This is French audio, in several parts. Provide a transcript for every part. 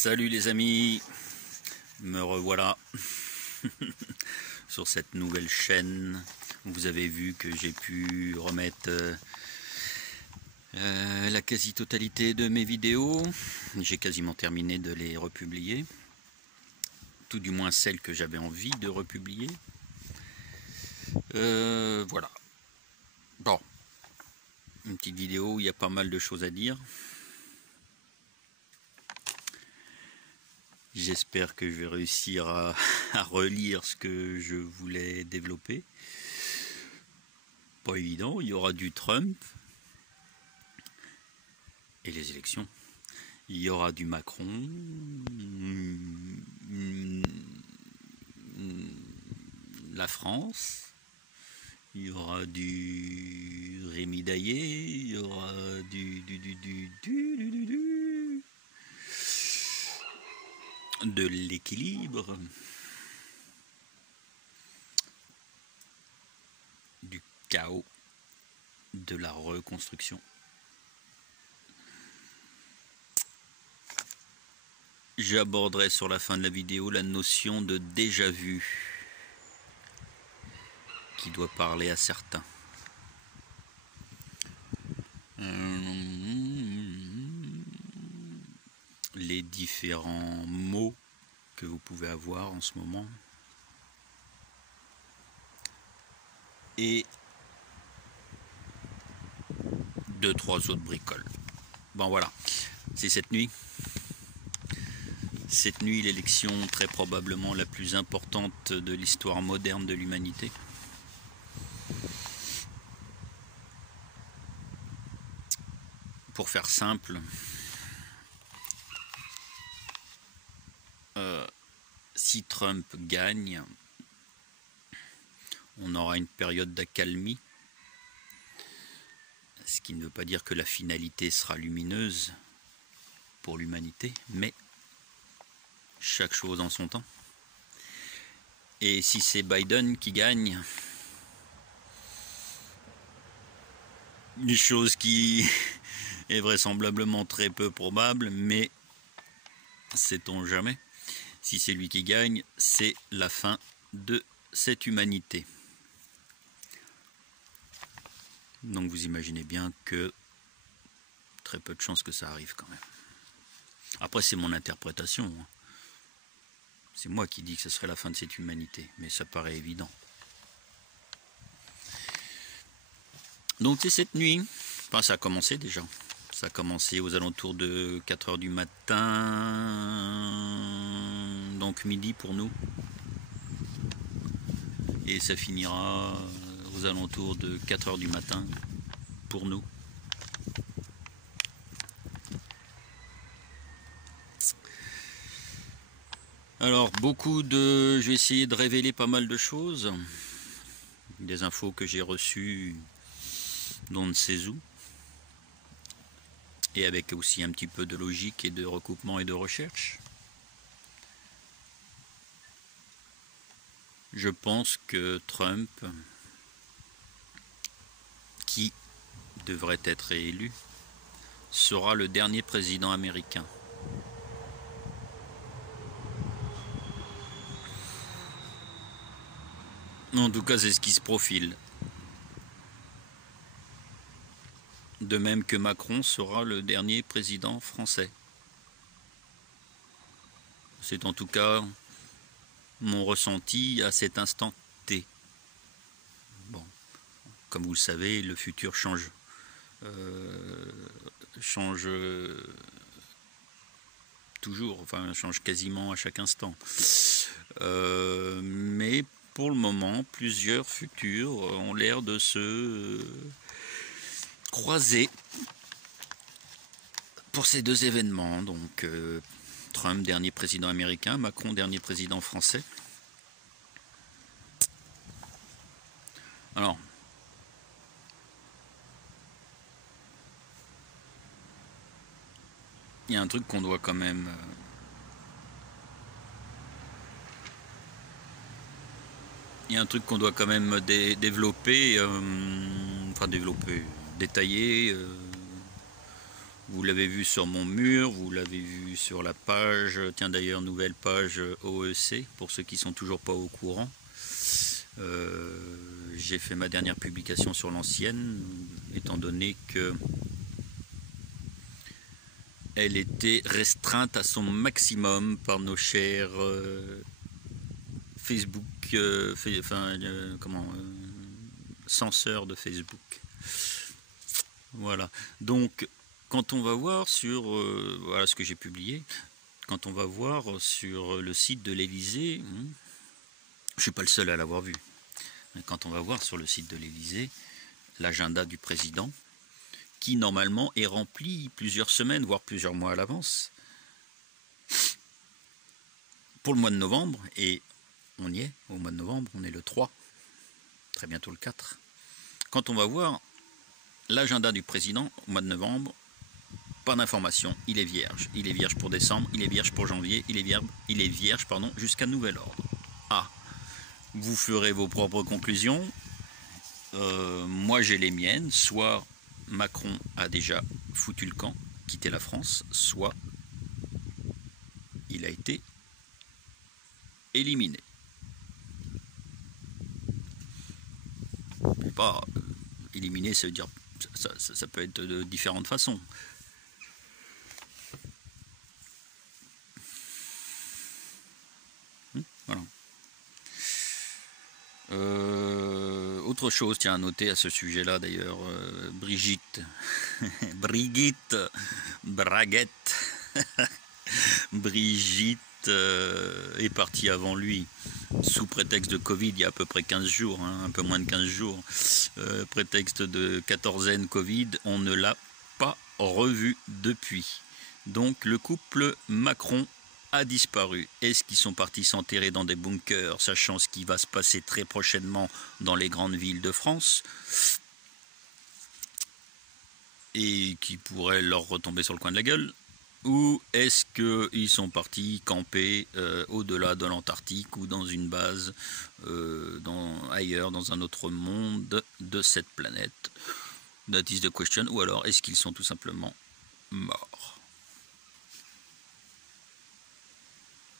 Salut les amis, me revoilà sur cette nouvelle chaîne. Vous avez vu que j'ai pu remettre la quasi-totalité de mes vidéos. J'ai quasiment terminé de les republier, tout du moins celles que j'avais envie de republier. Voilà. Bon, une petite vidéo où il y a pas mal de choses à dire. J'espère que je vais réussir à relire ce que je voulais développer. Pas évident, il y aura du Trump et les élections. Il y aura du Macron, la France, il y aura du Rémi Daillé, il y aura de l'équilibre, du chaos, de la reconstruction. J'aborderai sur la fin de la vidéo la notion de déjà-vu qui doit parler à certains. Les différents mots que vous pouvez avoir en ce moment et 2-3 autres bricoles. Bon voilà, c'est cette nuit. Cette nuit, l'élection très probablement la plus importante de l'histoire moderne de l'humanité. Pour faire simple, si Trump gagne, on aura une période d'accalmie, ce qui ne veut pas dire que la finalité sera lumineuse pour l'humanité, mais chaque chose en son temps. Et si c'est Biden qui gagne, une chose qui est vraisemblablement très peu probable, mais sait-on jamais, si c'est lui qui gagne, c'est la fin de cette humanité. Donc vous imaginez bien que très peu de chances que ça arrive quand même. Après c'est mon interprétation. C'est moi qui dis que ce serait la fin de cette humanité, mais ça paraît évident. Donc c'est cette nuit, enfin ça a commencé déjà. Ça a commencé aux alentours de 4 h du matin, donc midi pour nous. Et ça finira aux alentours de 4 h du matin pour nous. Alors je vais essayer de révéler pas mal de choses. Des infos que j'ai reçues d'on ne sait où. Et avec aussi un petit peu de logique et de recoupement et de recherche. Je pense que Trump, qui devrait être réélu, sera le dernier président américain. En tout cas, c'est ce qui se profile. De même que Macron sera le dernier président français. C'est en tout cas mon ressenti à cet instant T. Bon, comme vous le savez, le futur change toujours, enfin change quasiment à chaque instant. Mais pour le moment, plusieurs futurs ont l'air de se croiser pour ces deux événements. Donc Trump, dernier président américain, Macron, dernier président français. Alors, il y a un truc qu'on doit quand même développer, détailler, Vous l'avez vu sur mon mur, vous l'avez vu sur la page, tiens d'ailleurs nouvelle page OEC, pour ceux qui sont toujours pas au courant. J'ai fait ma dernière publication sur l'ancienne, étant donné que elle était restreinte à son maximum par nos chers Facebook, censeurs de Facebook. Voilà. Donc, quand on va voir sur, voilà ce que j'ai publié, quand on va voir sur le site de l'Élysée, je ne suis pas le seul à l'avoir vu, quand on va voir sur le site de l'Élysée l'agenda du président, qui normalement est rempli plusieurs semaines, voire plusieurs mois à l'avance, pour le mois de novembre, et on y est, au mois de novembre, on est le 3, très bientôt le 4. Quand on va voir l'agenda du président au mois de novembre, pas d'information, il est vierge. Il est vierge pour décembre, il est vierge pour janvier, il est vierge jusqu'à nouvel ordre. Ah, vous ferez vos propres conclusions. Moi j'ai les miennes, soit Macron a déjà foutu le camp, quitté la France, soit il a été éliminé. Pas éliminé, ça veut dire ça peut être de différentes façons. Voilà. Autre chose, tiens, à noter à ce sujet-là d'ailleurs, Brigitte, Braguette, Brigitte est partie avant lui, sous prétexte de Covid, il y a à peu près 15 jours, hein, un peu moins de 15 jours, prétexte de quatorzaine Covid, on ne l'a pas revu depuis. Donc le couple Macron a disparu. Est-ce qu'ils sont partis s'enterrer dans des bunkers, sachant ce qui va se passer très prochainement dans les grandes villes de France, et qui pourrait leur retomber sur le coin de la gueule? Ou est-ce qu'ils sont partis camper au-delà de l'Antarctique ou dans une base ailleurs, dans un autre monde de cette planète? That is the question. Ou alors est-ce qu'ils sont tout simplement morts?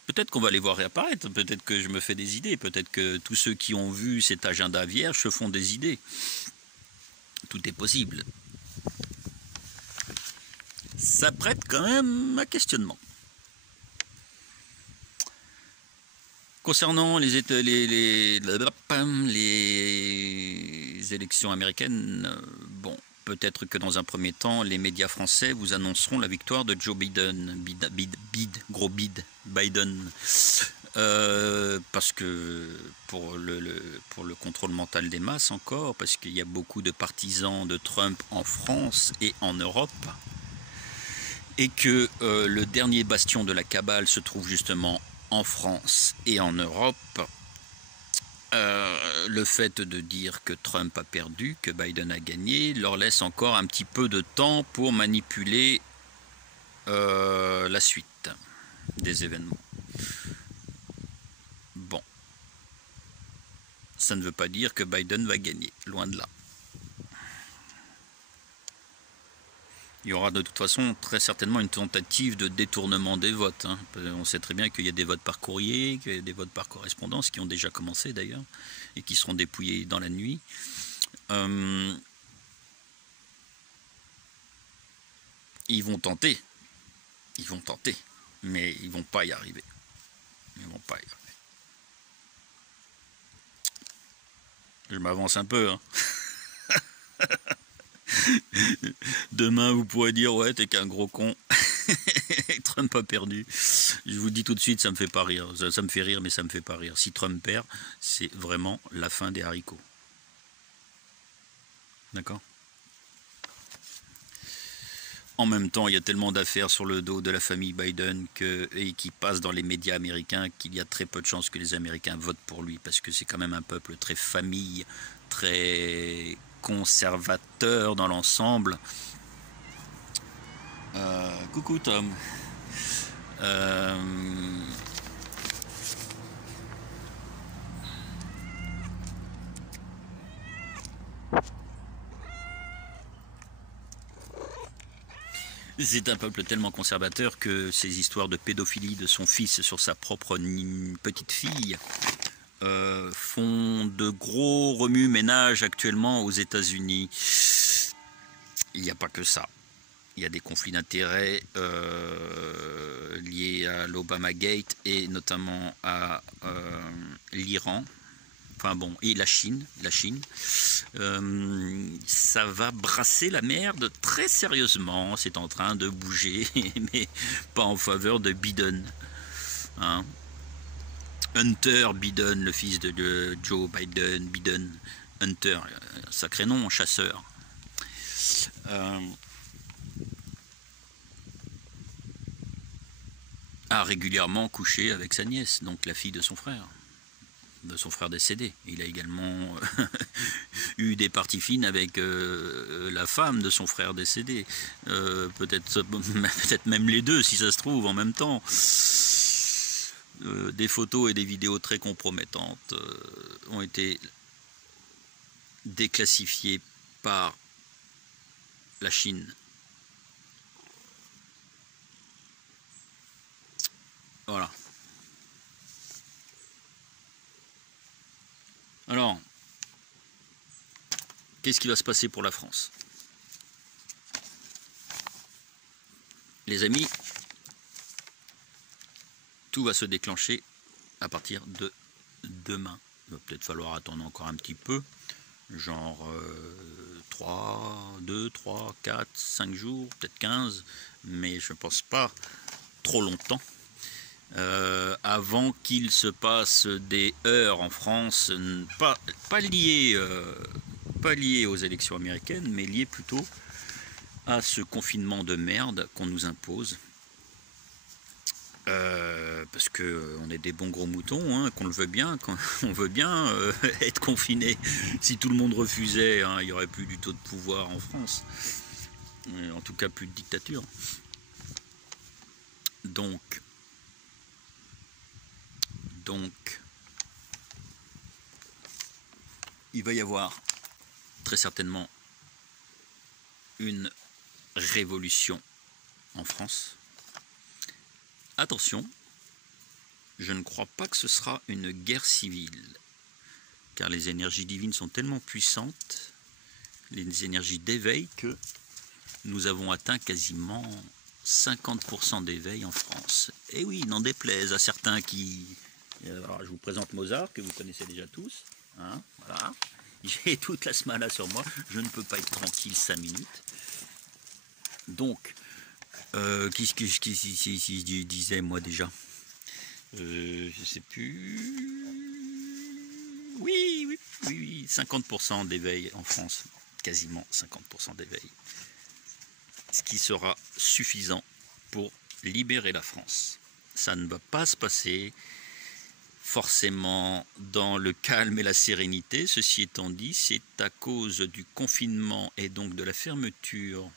Peut-être qu'on va les voir réapparaître, peut-être que je me fais des idées, peut-être que tous ceux qui ont vu cet agenda vierge se font des idées. Tout est possible. Ça prête quand même à questionnement. Concernant les élections américaines, bon, peut-être que dans un premier temps, les médias français vous annonceront la victoire de Joe Biden, Biden, parce que pour le contrôle mental des masses encore, parce qu'il y a beaucoup de partisans de Trump en France et en Europe, et que le dernier bastion de la cabale se trouve justement en France et en Europe. Le fait de dire que Trump a perdu, que Biden a gagné, leur laisse encore un petit peu de temps pour manipuler la suite des événements. Bon, ça ne veut pas dire que Biden va gagner, loin de là. Il y aura de toute façon très certainement une tentative de détournement des votes. Hein. On sait très bien qu'il y a des votes par courrier, qu'il y a des votes par correspondance, qui ont déjà commencé d'ailleurs, et qui seront dépouillés dans la nuit. Ils vont tenter, mais ils ne vont pas y arriver. Je m'avance un peu, hein. Demain vous pourrez dire ouais t'es qu'un gros con. Trump a perdu. Je vous dis tout de suite, ça me fait pas rire. Ça me fait rire mais ça me fait pas rire. Si Trump perd, c'est vraiment la fin des haricots. D'accord? En même temps, il y a tellement d'affaires sur le dos de la famille Biden et qui passent dans les médias américains qu'il y a très peu de chances que les Américains votent pour lui, parce que c'est quand même un peuple très famille, très conservateur dans l'ensemble. Coucou Tom. C'est un peuple tellement conservateur que ces histoires de pédophilie de son fils sur sa propre petite fille font de gros remue-ménage actuellement aux États-Unis. Il n'y a pas que ça. Il y a des conflits d'intérêts liés à l'Obama Gate et notamment à l'Iran. Enfin bon, et la Chine. Ça va brasser la merde très sérieusement. C'est en train de bouger, mais pas en faveur de Biden. Hein. Hunter Biden, le fils de Joe Biden. Hunter, sacré nom, chasseur. A régulièrement couché avec sa nièce, donc la fille de son frère décédé. Il a également eu des parties fines avec la femme de son frère décédé. Peut-être même les deux, si ça se trouve, en même temps. Des photos et des vidéos très compromettantes ont été déclassifiées par la Chine. Voilà. Alors, qu'est-ce qui va se passer pour la France? Les amis, tout va se déclencher à partir de demain. Il va peut-être falloir attendre encore un petit peu, genre 2, 3, 4, 5 jours, peut-être 15, mais je ne pense pas trop longtemps. Avant qu'il se passe des heures en France, pas liées aux élections américaines, mais liées plutôt à ce confinement de merde qu'on nous impose. Parce qu'on est des bons gros moutons, hein, qu'on le veut bien, on veut bien être confiné. Si tout le monde refusait, hein, il n'y aurait plus du tout de pouvoir en France. En tout cas, plus de dictature. Donc, il va y avoir très certainement une révolution en France. Attention, je ne crois pas que ce sera une guerre civile, car les énergies divines sont tellement puissantes, les énergies d'éveil, que nous avons atteint quasiment 50% d'éveil en France. Et oui, n'en déplaise à certains qui... Alors, je vous présente Mozart, que vous connaissez déjà tous. Hein, voilà. J'ai toute la smala sur moi, je ne peux pas être tranquille 5 minutes. Donc, qu'est-ce que je disais moi déjà, je sais plus. Oui, 50% d'éveil en France, quasiment 50% d'éveil. Ce qui sera suffisant pour libérer la France. Ça ne va pas se passer forcément dans le calme et la sérénité. Ceci étant dit, c'est à cause du confinement et donc de la fermeture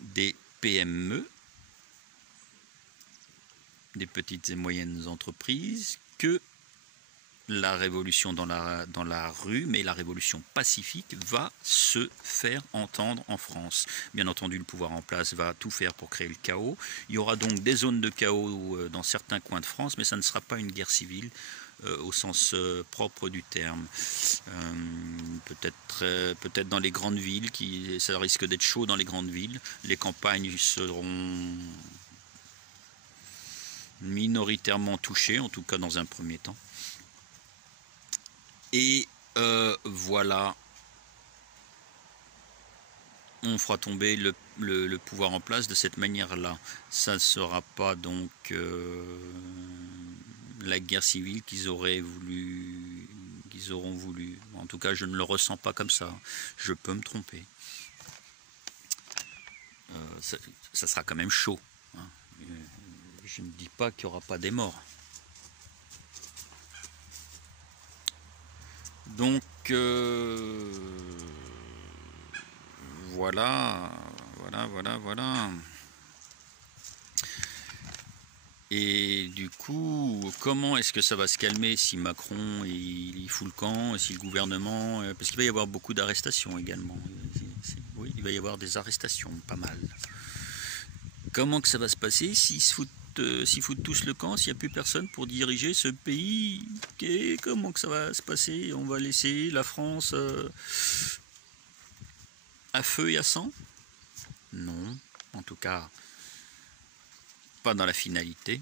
des PME, des petites et moyennes entreprises, que la révolution dans la rue, mais la révolution pacifique, va se faire entendre en France. Bien entendu, le pouvoir en place va tout faire pour créer le chaos. Il y aura donc des zones de chaos dans certains coins de France, mais ça ne sera pas une guerre civile au sens propre du terme. Peut-être dans les grandes villes, ça risque d'être chaud dans les grandes villes. Les campagnes seront minoritairement touchées, en tout cas dans un premier temps. Et voilà, on fera tomber le pouvoir en place de cette manière-là. Ça ne sera pas donc la guerre civile qu'ils auront voulu. En tout cas, je ne le ressens pas comme ça. Je peux me tromper. Ça sera quand même chaud. Hein. Je ne dis pas qu'il n'y aura pas des morts. Donc, voilà. Et du coup, comment est-ce que ça va se calmer si Macron il fout le camp, si le gouvernement... Parce qu'il va y avoir beaucoup d'arrestations également. Oui, il va y avoir des arrestations, pas mal. Comment que ça va se passer s'ils foutent tous le camp, s'il n'y a plus personne pour diriger ce pays? Et comment que ça va se passer? On va laisser la France à feu et à sang? Non, en tout cas, pas dans la finalité.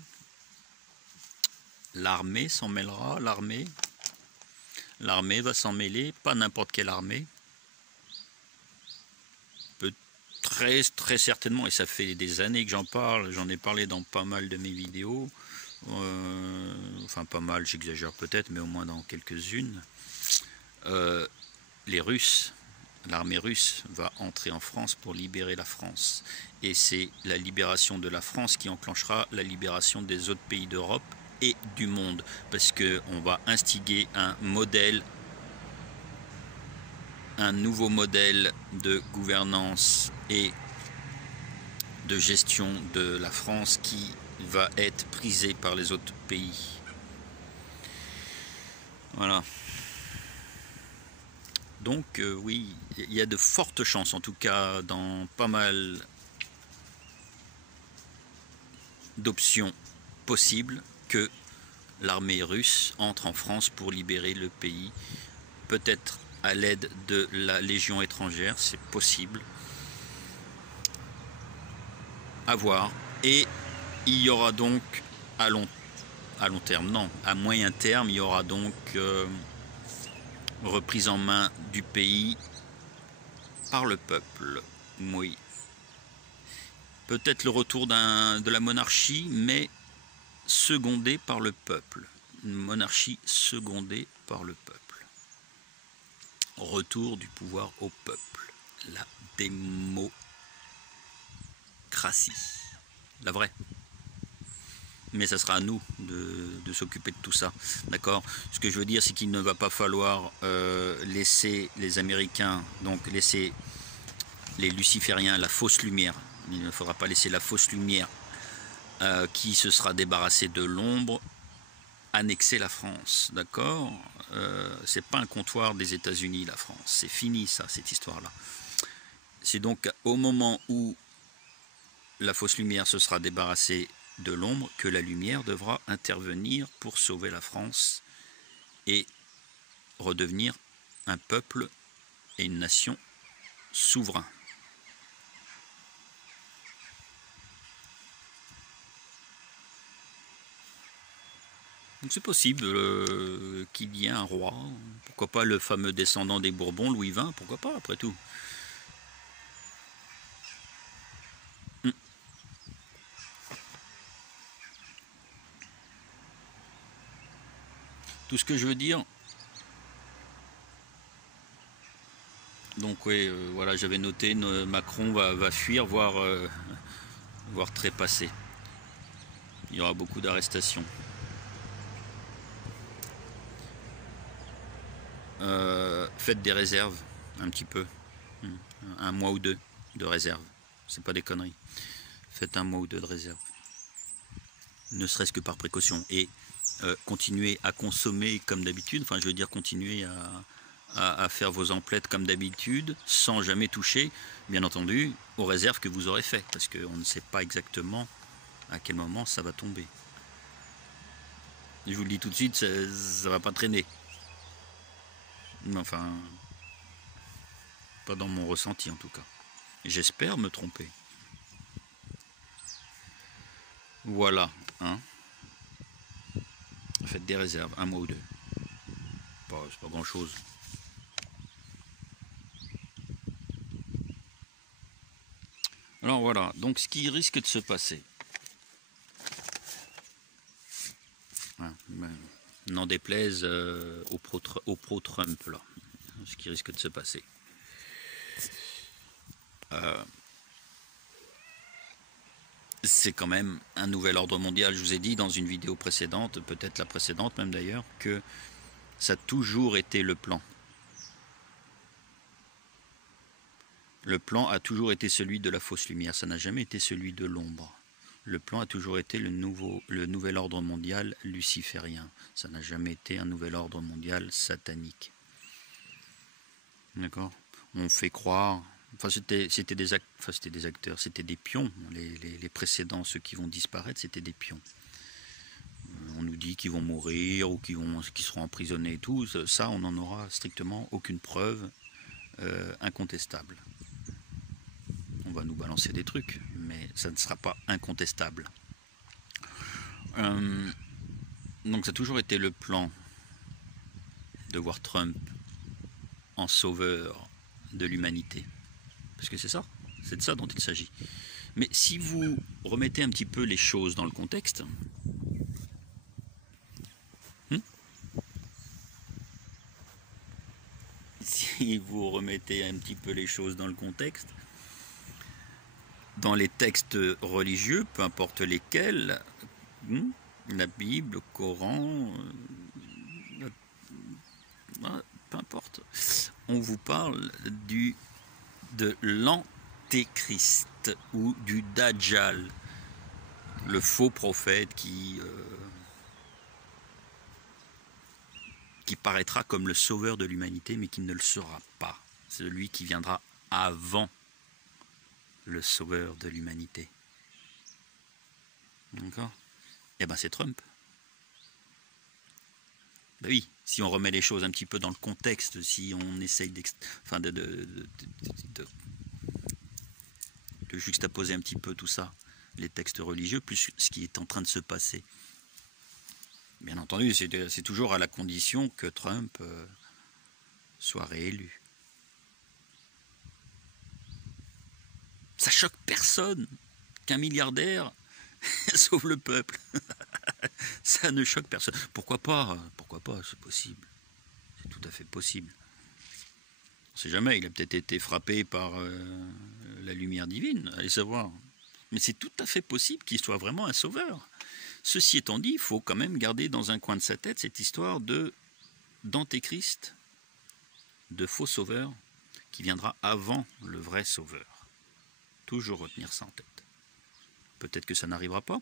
L'armée s'en mêlera, l'armée va s'en mêler, pas n'importe quelle armée. Très certainement, et ça fait des années que j'en parle, j'en ai parlé dans pas mal de mes vidéos, enfin pas mal, j'exagère peut-être, mais au moins dans quelques-unes. Les Russes, l'armée russe va entrer en France pour libérer la France. Et c'est la libération de la France qui enclenchera la libération des autres pays d'Europe et du monde. Parce qu'on va instiguer un nouveau modèle de gouvernance et de gestion de la France qui va être prisé par les autres pays. Voilà. Donc oui, il y a de fortes chances, en tout cas dans pas mal d'options possibles, que l'armée russe entre en France pour libérer le pays, peut-être à l'aide de la Légion étrangère, c'est possible. À voir. Et il y aura donc à long terme, non, à moyen terme, il y aura donc reprise en main du pays par le peuple. Oui. Peut-être le retour de la monarchie, mais secondée par le peuple. Une monarchie secondée par le peuple. Retour du pouvoir au peuple. La démocratie. La vraie. Mais ça sera à nous de s'occuper de tout ça. D'accord? Ce que je veux dire, c'est qu'il ne va pas falloir laisser les Américains, donc laisser les lucifériens, la fausse lumière. Il ne faudra pas laisser la fausse lumière qui se sera débarrassée de l'ombre annexer la France. D'accord? C'est pas un comptoir des États-Unis, la France. C'est fini, ça, cette histoire-là. C'est donc au moment où la fausse lumière se sera débarrassée de l'ombre que la lumière devra intervenir pour sauver la France et redevenir un peuple et une nation souverain. Donc c'est possible qu'il y ait un roi, pourquoi pas le fameux descendant des Bourbons, Louis XX, pourquoi pas après tout. Tout ce que je veux dire, donc oui, voilà, j'avais noté, Macron va fuir, voire trépasser. Il y aura beaucoup d'arrestations. Faites des réserves, un petit peu, un mois ou deux de réserve, c'est pas des conneries. Faites un mois ou deux de réserve, ne serait-ce que par précaution, et continuez à consommer comme d'habitude, enfin je veux dire continuez à faire vos emplettes comme d'habitude, sans jamais toucher, bien entendu, aux réserves que vous aurez faites, parce qu'on ne sait pas exactement à quel moment ça va tomber. Je vous le dis tout de suite, ça ne va pas traîner. Enfin, pas dans mon ressenti en tout cas. J'espère me tromper. Voilà, hein. Faites des réserves, un mois ou deux. C'est pas grand chose. Alors voilà, donc ce qui risque de se passer. N'en déplaise au pro-Trump là. Ce qui risque de se passer. C'est quand même un nouvel ordre mondial. Je vous ai dit dans une vidéo précédente, peut-être la précédente même d'ailleurs, que ça a toujours été le plan. Le plan a toujours été celui de la fausse lumière, ça n'a jamais été celui de l'ombre. Le plan a toujours été le nouvel ordre mondial luciférien. Ça n'a jamais été un nouvel ordre mondial satanique. D'accord? On fait croire... Enfin, c'était des acteurs, c'était des pions. Les précédents, ceux qui vont disparaître, c'était des pions. On nous dit qu'ils vont mourir ou qu'ils seront emprisonnés et tout. Ça, on n'en aura strictement aucune preuve incontestable. On va nous balancer des trucs, mais ça ne sera pas incontestable. Donc ça a toujours été le plan de voir Trump en sauveur de l'humanité. Parce que c'est de ça dont il s'agit. Mais si vous remettez un petit peu les choses dans le contexte, dans les textes religieux, peu importe lesquels, la Bible, le Coran, peu importe, on vous parle de l'antéchrist ou du Dajjal, le faux prophète qui paraîtra comme le sauveur de l'humanité, mais qui ne le sera pas. C'est celui qui viendra avant le sauveur de l'humanité. D'accord? Eh bien, c'est Trump. Ben oui, si on remet les choses un petit peu dans le contexte, si on essaye de juxtaposer un petit peu tout ça, les textes religieux, plus ce qui est en train de se passer. Bien entendu, c'est toujours à la condition que Trump soit réélu. Ça choque personne qu'un milliardaire sauve le peuple. Ça ne choque personne. Pourquoi pas? Pourquoi pas? C'est possible. C'est tout à fait possible. On ne sait jamais, il a peut-être été frappé par la lumière divine, allez savoir. Mais c'est tout à fait possible qu'il soit vraiment un sauveur. Ceci étant dit, il faut quand même garder dans un coin de sa tête cette histoire d'antéchrist, de faux sauveur, qui viendra avant le vrai sauveur. Toujours retenir ça en tête. Peut-être que ça n'arrivera pas,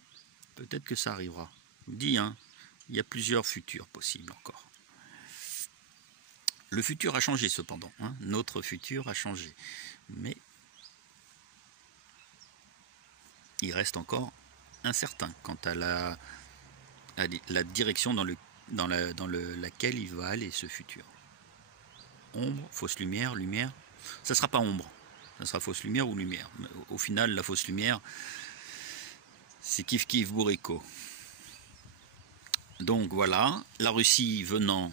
peut-être que ça arrivera. Je vous dis, il y a plusieurs futurs possibles encore. Le futur a changé cependant, notre futur a changé. Mais il reste encore incertain quant à la direction dans laquelle il va aller ce futur. Ombre, fausse lumière, lumière. Ça ne sera pas ombre, ça sera fausse lumière ou lumière. Au final, la fausse lumière, c'est kiff kiff bourrico. Donc voilà, la Russie venant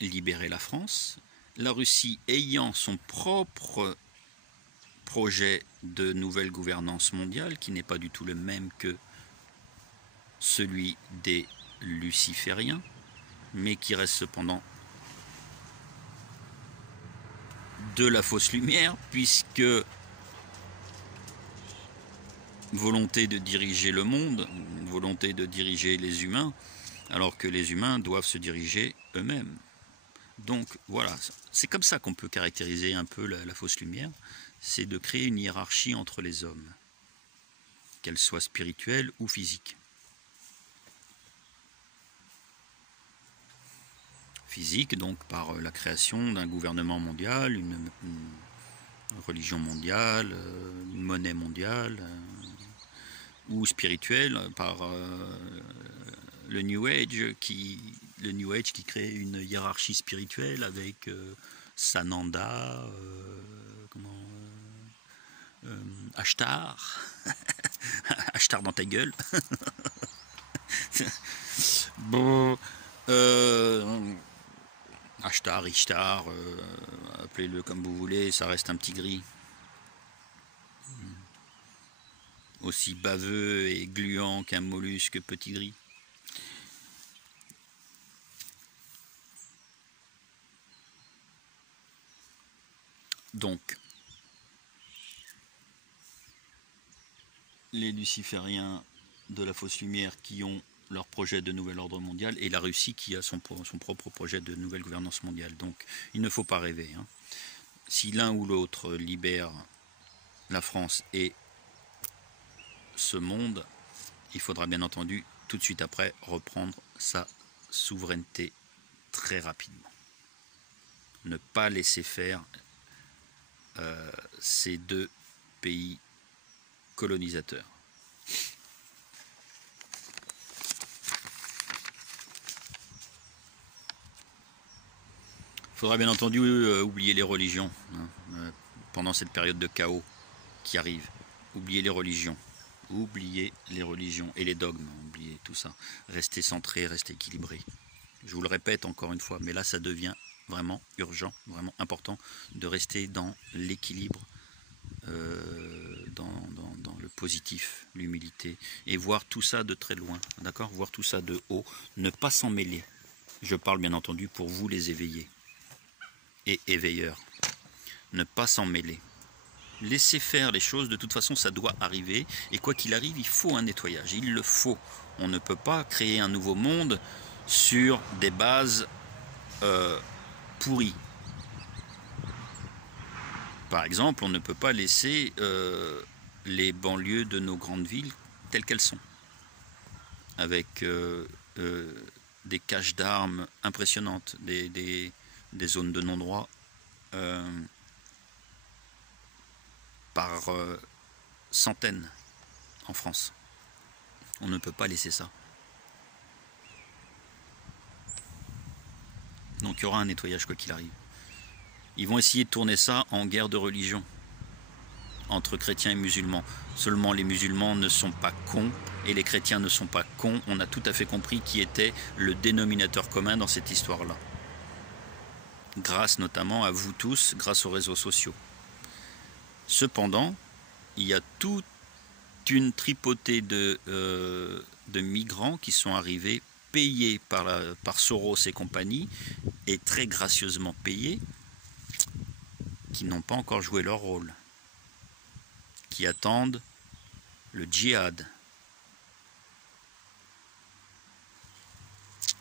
libérer la France, la Russie ayant son propre projet de nouvelle gouvernance mondiale qui n'est pas du tout le même que celui des lucifériens, mais qui reste cependant de la fausse lumière, puisque volonté de diriger le monde, volonté de diriger les humains, alors que les humains doivent se diriger eux-mêmes. Donc voilà, c'est comme ça qu'on peut caractériser un peu la fausse lumière, c'est de créer une hiérarchie entre les hommes, qu'elle soit spirituelle ou physique. Physique, donc par la création d'un gouvernement mondial, une religion mondiale, une monnaie mondiale, ou spirituelle par le New Age qui crée une hiérarchie spirituelle avec Sananda, Ashtar, Ashtar dans ta gueule. Bon, Ashtar, Ishtar, appelez-le comme vous voulez, ça reste un petit gris. Aussi baveux et gluant qu'un mollusque petit gris. Donc, les lucifériens de la fausse lumière qui ont leur projet de nouvel ordre mondial et la Russie qui a son propre projet de nouvelle gouvernance mondiale. Donc, il ne faut pas rêver. Si l'un ou l'autre libère la France et ce monde, il faudra bien entendu tout de suite après reprendre sa souveraineté très rapidement. Ne pas laisser faire ces deux pays colonisateurs. Il faudra bien entendu oublier les religions pendant cette période de chaos qui arrive. Oublier les religions. Oubliez les religions et les dogmes, oubliez tout ça. Restez centré, restez équilibré. Je vous le répète encore une fois, mais là ça devient vraiment urgent, vraiment important de rester dans l'équilibre, dans le positif, l'humilité, et voir tout ça de très loin, d'accord? Voir tout ça de haut, ne pas s'en mêler. Je parle bien entendu pour vous les éveillés et éveilleurs. Ne pas s'en mêler. Laissez faire les choses, de toute façon ça doit arriver, et quoi qu'il arrive, il faut un nettoyage, il le faut. On ne peut pas créer un nouveau monde sur des bases pourries. Par exemple, on ne peut pas laisser les banlieues de nos grandes villes telles qu'elles sont, avec des caches d'armes impressionnantes, des zones de non-droit par centaines en France. On ne peut pas laisser ça. Donc il y aura un nettoyage quoi qu'il arrive. Ils vont essayer de tourner ça en guerre de religion entre chrétiens et musulmans. Seulement les musulmans ne sont pas cons et les chrétiens ne sont pas cons. On a tout à fait compris qui était le dénominateur commun dans cette histoire-là. Grâce notamment à vous tous, grâce aux réseaux sociaux. Cependant, il y a toute une tripotée de migrants qui sont arrivés, payés par Soros et compagnie, et très gracieusement payés, qui n'ont pas encore joué leur rôle, qui attendent le djihad,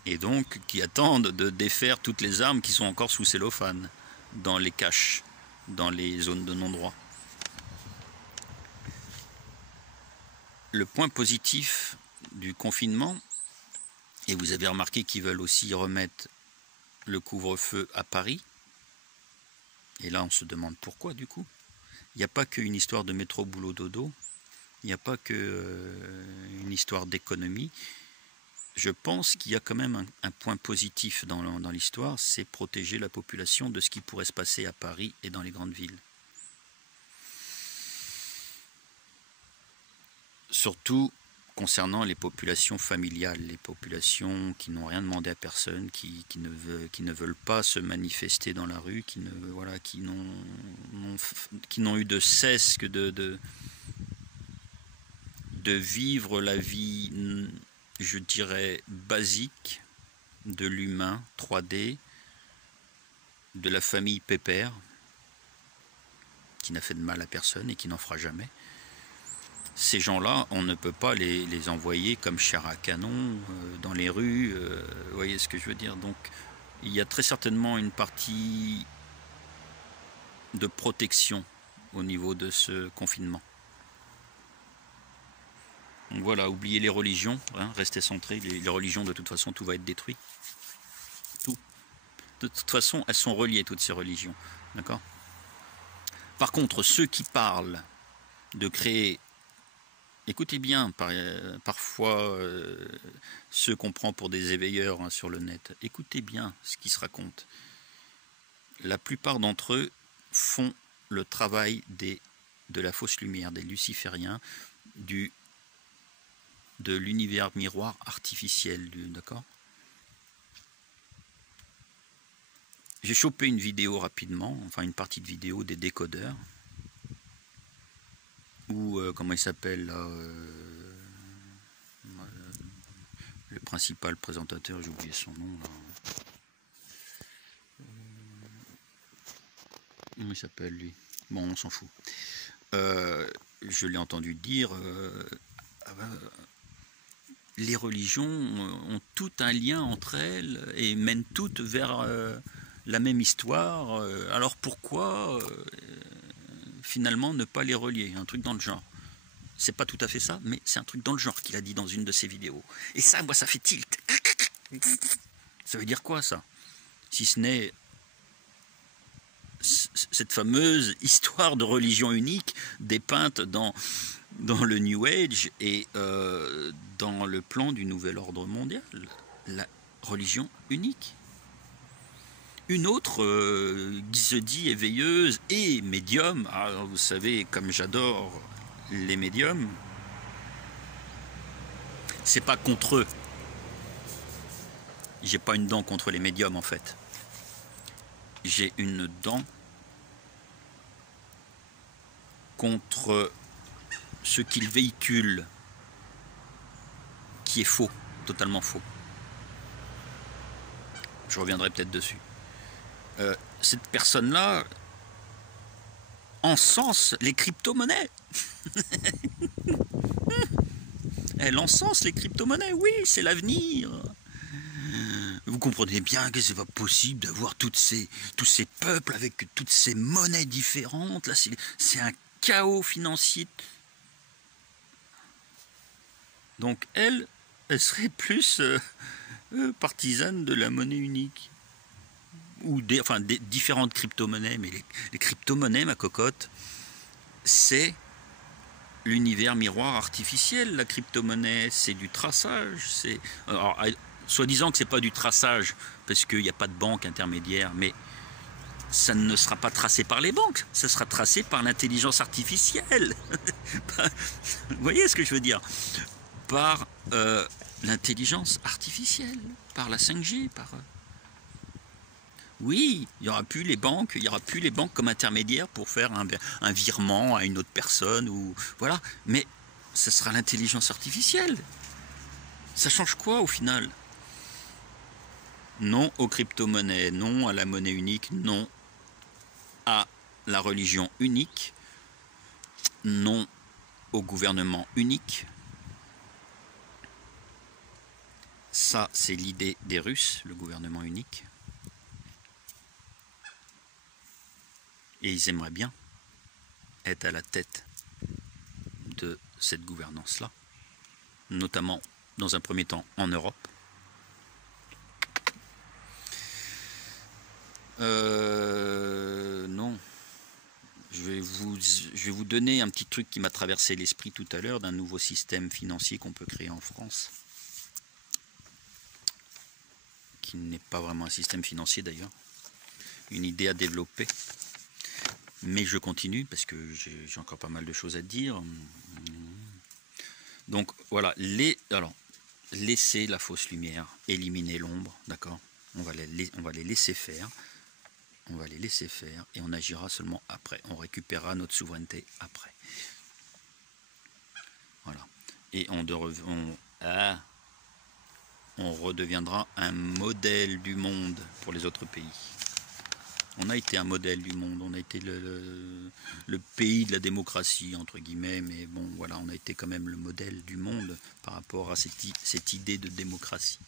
et donc qui attendent de défaire toutes les armes qui sont encore sous cellophane, dans les caches, dans les zones de non-droit. Le point positif du confinement, et vous avez remarqué qu'ils veulent aussi remettre le couvre-feu à Paris, et là on se demande pourquoi du coup. Il n'y a pas qu'une histoire de métro boulot dodo, il n'y a pas qu'une histoire d'économie. Je pense qu'il y a quand même un point positif dans l'histoire, c'est protéger la population de ce qui pourrait se passer à Paris et dans les grandes villes. Surtout concernant les populations familiales, les populations qui n'ont rien demandé à personne, qui ne veulent pas se manifester dans la rue, qui n'ont eu de cesse que de vivre la vie, je dirais, basique de l'humain 3D, de la famille pépère, qui n'a fait de mal à personne et qui n'en fera jamais. Ces gens-là, on ne peut pas les envoyer comme chair à canon dans les rues, vous voyez ce que je veux dire. Donc il y a très certainement une partie de protection au niveau de ce confinement. Donc voilà, oubliez les religions, hein, restez centrés, les religions de toute façon tout va être détruit. Tout. De toute façon, elles sont reliées toutes ces religions, d'accord ? Par contre, ceux qui parlent de créer... Écoutez bien, parfois ceux qu'on prend pour des éveilleurs hein, sur le net, écoutez bien ce qui se raconte. La plupart d'entre eux font le travail de la fausse lumière, des lucifériens, de l'univers miroir artificiel, d'accord ? J'ai chopé une vidéo rapidement, enfin une partie de vidéo des décodeurs, ou comment il s'appelle là, le principal présentateur, j'ai oublié son nom là. Comment il s'appelle lui? Bon, on s'en fout. Je l'ai entendu dire les religions ont tout un lien entre elles et mènent toutes vers la même histoire. Alors pourquoi finalement ne pas les relier? Un truc dans le genre. c'est pas tout à fait ça, mais c'est un truc dans le genre qu'il a dit dans une de ses vidéos. Et ça, moi, ça fait tilt. Ça veut dire quoi, ça? Si ce n'est cette fameuse histoire de religion unique dépeinte dans le New Age et dans le plan du nouvel ordre mondial. La religion unique. Une autre qui se dit éveilleuse et médium. Alors, vous savez, comme j'adore les médiums, c'est pas contre eux. J'ai pas une dent contre les médiums en fait. J'ai une dent contre ce qu'ils véhiculent, qui est faux, totalement faux. Je reviendrai peut-être dessus. Cette personne-là encense les crypto-monnaies. Elle encense les crypto-monnaies, oui, c'est l'avenir. Vous comprenez bien que c'est pas possible d'avoir tous ces peuples avec toutes ces monnaies différentes. Là, c'est un chaos financier. Donc elle serait plus partisane de la monnaie unique. Ou des différentes crypto-monnaies. Mais les crypto-monnaies, ma cocotte, c'est l'univers miroir artificiel. La crypto-monnaie, c'est du traçage. Soi-disant que c'est pas du traçage, parce qu'il n'y a pas de banque intermédiaire, mais ça ne sera pas tracé par les banques, ça sera tracé par l'intelligence artificielle. Vous voyez ce que je veux dire? Par l'intelligence artificielle, par la 5G, Oui, il n'y aura plus les banques, comme intermédiaires pour faire un virement à une autre personne, ou voilà. Mais ça sera l'intelligence artificielle. Ça change quoi au final? Non aux crypto-monnaies, non à la monnaie unique, non à la religion unique, non au gouvernement unique. Ça, c'est l'idée des Russes, le gouvernement unique. Et ils aimeraient bien être à la tête de cette gouvernance-là, notamment dans un premier temps en Europe. Non. Je vais vous donner un petit truc qui m'a traversé l'esprit tout à l'heure d'un nouveau système financier qu'on peut créer en France. Qui n'est pas vraiment un système financier d'ailleurs. Une idée à développer. Mais je continue parce que j'ai encore pas mal de choses à dire. Donc voilà, laisser la fausse lumière, éliminer l'ombre, d'accord? On va les laisser faire. On va les laisser faire et on agira seulement après. On récupérera notre souveraineté après. Voilà. Et on redeviendra un modèle du monde pour les autres pays. On a été un modèle du monde, on a été le pays de la démocratie, entre guillemets, mais bon, voilà, on a été quand même le modèle du monde par rapport à cette idée de démocratie.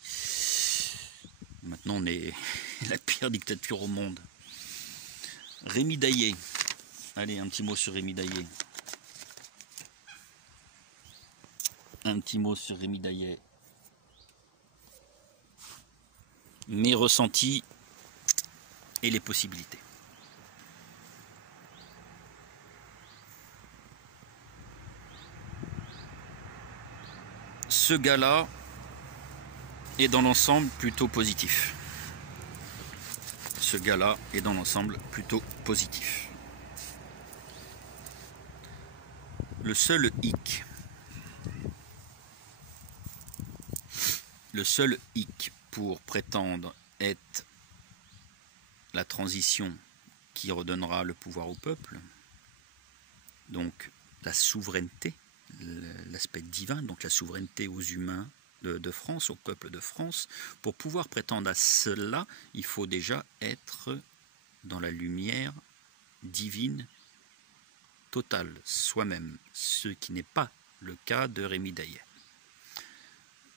Maintenant, on est la pire dictature au monde. Rémi Daillé. Allez, un petit mot sur Rémi Daillé. Un petit mot sur Rémi Daillé. Mes ressentis et les possibilités. Ce gars-là est dans l'ensemble plutôt positif. Ce gars-là est dans l'ensemble plutôt positif. Le seul hic pour prétendre être la transition qui redonnera le pouvoir au peuple, donc la souveraineté, l'aspect divin, donc la souveraineté aux humains de France, au peuple de France. Pour pouvoir prétendre à cela, il faut déjà être dans la lumière divine totale, soi-même, ce qui n'est pas le cas de Rémi Daillé.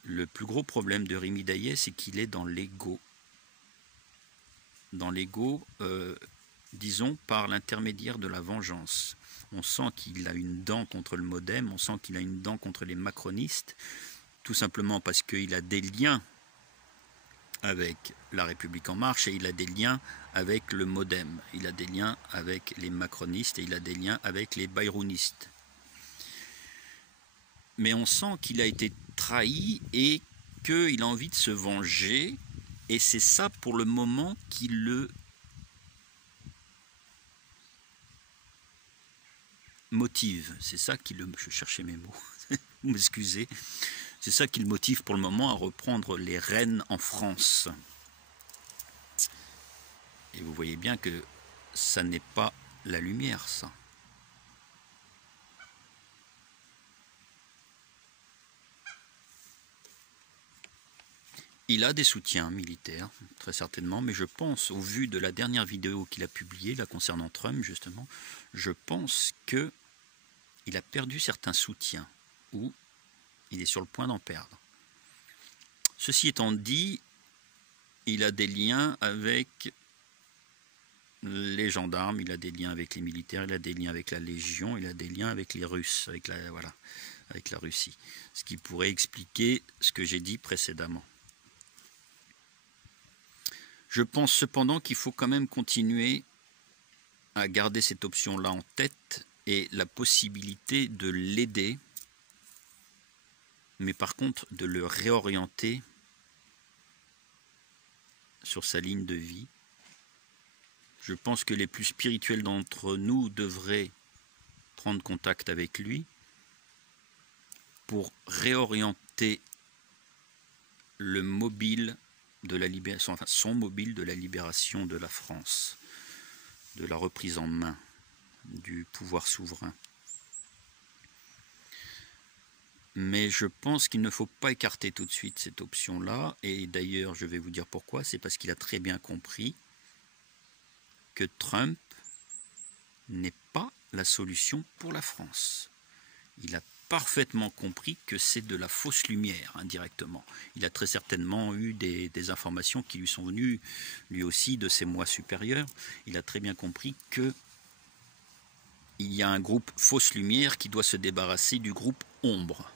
Le plus gros problème de Rémi Daillé, c'est qu'il est dans l'ego. Dans l'ego, disons, par l'intermédiaire de la vengeance. On sent qu'il a une dent contre le MoDem, on sent qu'il a une dent contre les macronistes, tout simplement parce qu'il a des liens avec La République En Marche et il a des liens avec le MoDem. Il a des liens avec les macronistes et il a des liens avec les bayrounistes. Mais on sent qu'il a été trahi et qu'il a envie de se venger, et c'est ça pour le moment qui le motive. C'est ça qui le... Je cherchais mes mots, vous m'excusez. C'est ça qui le motive pour le moment à reprendre les rênes en France. Et vous voyez bien que ça n'est pas la lumière, ça. Il a des soutiens militaires, très certainement, mais je pense, au vu de la dernière vidéo qu'il a publiée, là concernant Trump justement, je pense qu'il a perdu certains soutiens, ou il est sur le point d'en perdre. Ceci étant dit, il a des liens avec les gendarmes, il a des liens avec les militaires, il a des liens avec la Légion, il a des liens avec les Russes, avec la Russie. Ce qui pourrait expliquer ce que j'ai dit précédemment. Je pense cependant qu'il faut quand même continuer à garder cette option-là en tête et la possibilité de l'aider, mais par contre de le réorienter sur sa ligne de vie. Je pense que les plus spirituels d'entre nous devraient prendre contact avec lui pour réorienter le mobile de la libération, enfin son mobile de la libération de la France, de la reprise en main du pouvoir souverain. Mais je pense qu'il ne faut pas écarter tout de suite cette option-là, et d'ailleurs je vais vous dire pourquoi. C'est parce qu'il a très bien compris que Trump n'est pas la solution pour la France. Il a parfaitement compris que c'est de la fausse lumière, indirectement. Il a très certainement eu des informations qui lui sont venues, lui aussi, de ses mois supérieurs. Il a très bien compris que il y a un groupe fausse lumière qui doit se débarrasser du groupe ombre.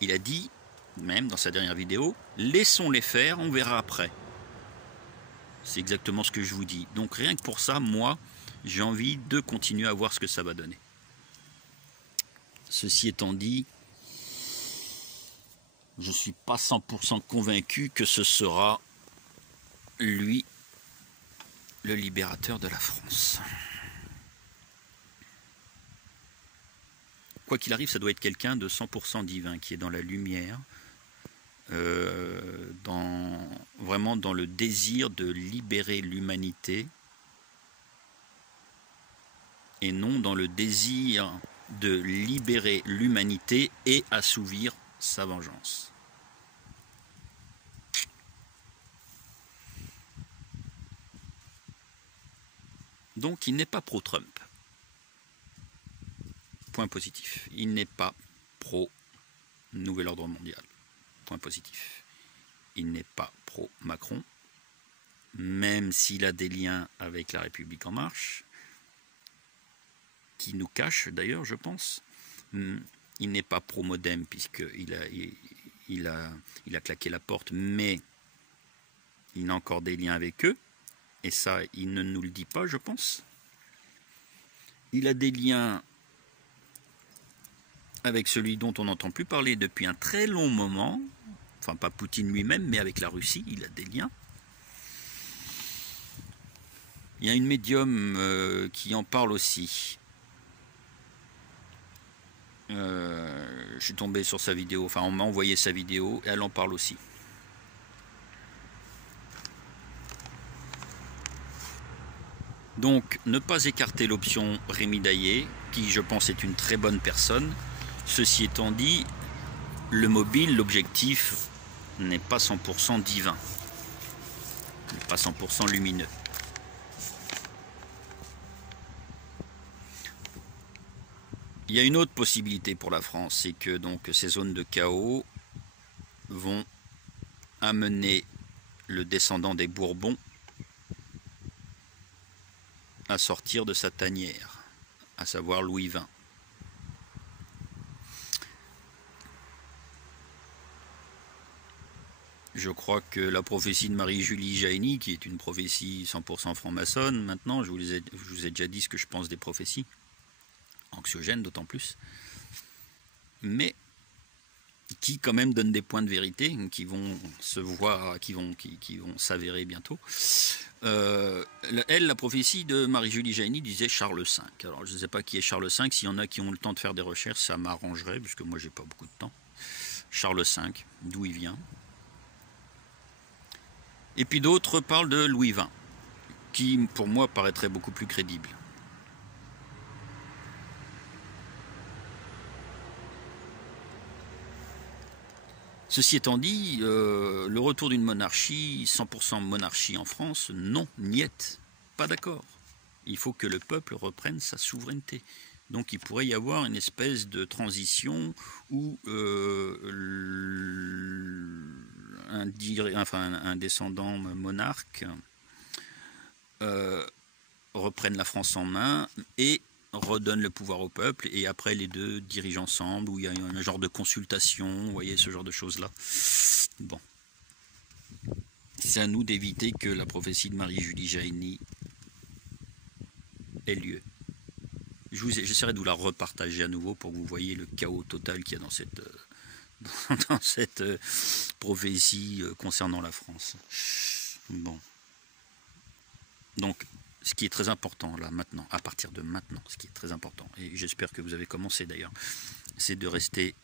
Il a dit, même dans sa dernière vidéo, laissons-les faire, on verra après. C'est exactement ce que je vous dis. Donc rien que pour ça, moi, j'ai envie de continuer à voir ce que ça va donner. Ceci étant dit, je ne suis pas 100% convaincu que ce sera lui le libérateur de la France. Quoi qu'il arrive, ça doit être quelqu'un de 100% divin, qui est dans la lumière, vraiment dans le désir de libérer l'humanité, et non dans le désir de libérer l'humanité et assouvir sa vengeance. Donc il n'est pas pro-Trump. Point positif. Il n'est pas pro-Nouvel Ordre Mondial. Point positif. Il n'est pas pro-Macron, même s'il a des liens avec La République En Marche, qui nous cache d'ailleurs, je pense. Il n'est pas pro-MoDem puisqu'il a claqué la porte, mais il a encore des liens avec eux, et ça, il ne nous le dit pas, je pense. Il a des liens avec celui dont on n'entend plus parler depuis un très long moment, enfin pas Poutine lui-même, mais avec la Russie, il a des liens. Il y a une médium qui en parle aussi. Je suis tombé sur sa vidéo, enfin on m'a envoyé sa vidéo et elle en parle aussi. Donc ne pas écarter l'option Rémi Daillé, qui je pense est une très bonne personne. Ceci étant dit, le mobile, l'objectif n'est pas 100% divin, n'est pas 100% lumineux. Il y a une autre possibilité pour la France, c'est que donc ces zones de chaos vont amener le descendant des Bourbons à sortir de sa tanière, à savoir Louis XX. Je crois que la prophétie de Marie-Julie Jahenny, qui est une prophétie 100% franc-maçonne, maintenant, je vous ai déjà dit ce que je pense des prophéties, anxiogènes d'autant plus, mais qui quand même donnent des points de vérité, qui vont se voir, qui vont s'avérer bientôt. La prophétie de Marie-Julie Jahenny disait Charles V. Alors je ne sais pas qui est Charles V, s'il y en a qui ont le temps de faire des recherches, ça m'arrangerait, puisque moi j'ai pas beaucoup de temps. Charles V, d'où il vient. Et puis d'autres parlent de Louis XX, qui pour moi paraîtrait beaucoup plus crédible. Ceci étant dit, le retour d'une monarchie, 100% monarchie en France, non, niet, pas d'accord. Il faut que le peuple reprenne sa souveraineté. Donc il pourrait y avoir une espèce de transition où un descendant monarque reprenne la France en main et redonne le pouvoir au peuple, et après les deux dirigent ensemble, où il y a un genre de consultation, vous voyez, ce genre de choses-là. Bon. C'est à nous d'éviter que la prophétie de Marie-Julie Jahenny ait lieu. J'essaierai de vous la repartager à nouveau pour que vous voyez le chaos total qu'il y a dans cette prophétie concernant la France. Bon. Donc, ce qui est très important là maintenant, à partir de maintenant, ce qui est très important, et j'espère que vous avez commencé d'ailleurs, c'est de rester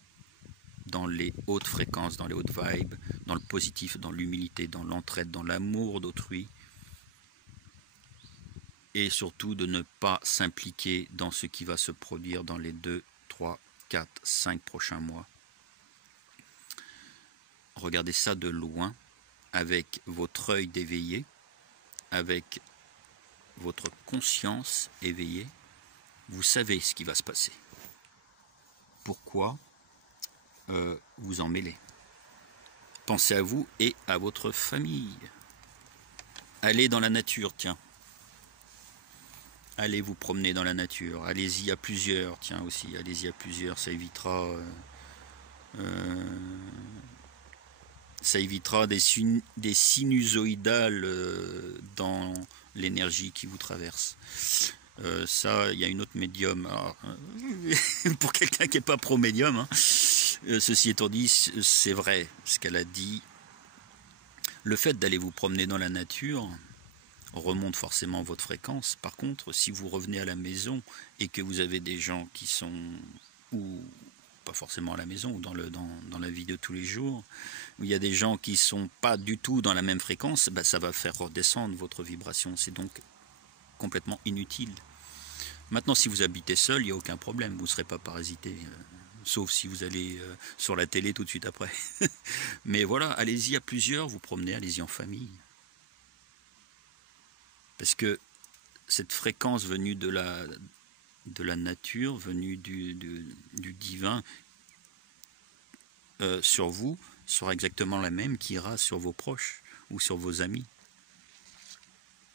dans les hautes fréquences, dans les hautes vibes, dans le positif, dans l'humilité, dans l'entraide, dans l'amour d'autrui, et surtout de ne pas s'impliquer dans ce qui va se produire dans les 2, 3, 4, 5 prochains mois. Regardez ça de loin, avec votre œil d'éveillé, avec votre conscience éveillée, vous savez ce qui va se passer. Pourquoi vous en mêlez? Pensez à vous et à votre famille. Allez dans la nature, tiens. Allez vous promener dans la nature. Allez-y à plusieurs, tiens aussi. Allez-y à plusieurs, ça évitera des sinusoïdales dans l'énergie qui vous traverse. Ça, il y a une autre médium. Alors, pour quelqu'un qui n'est pas pro-médium, hein, ceci étant dit, c'est vrai ce qu'elle a dit. Le fait d'aller vous promener dans la nature remonte forcément votre fréquence. Par contre, si vous revenez à la maison et que vous avez des gens qui sont, ou pas forcément à la maison, ou dans la vie de tous les jours, où il y a des gens qui ne sont pas du tout dans la même fréquence, ben ça va faire redescendre votre vibration. C'est donc complètement inutile. Maintenant, si vous habitez seul, il n'y a aucun problème, vous ne serez pas parasité, sauf si vous allez sur la télé tout de suite après. Mais voilà, allez-y à plusieurs, vous promenez, allez-y en famille. Parce que cette fréquence venue de la nature, venue du divin, sur vous, sera exactement la même qui ira sur vos proches ou sur vos amis.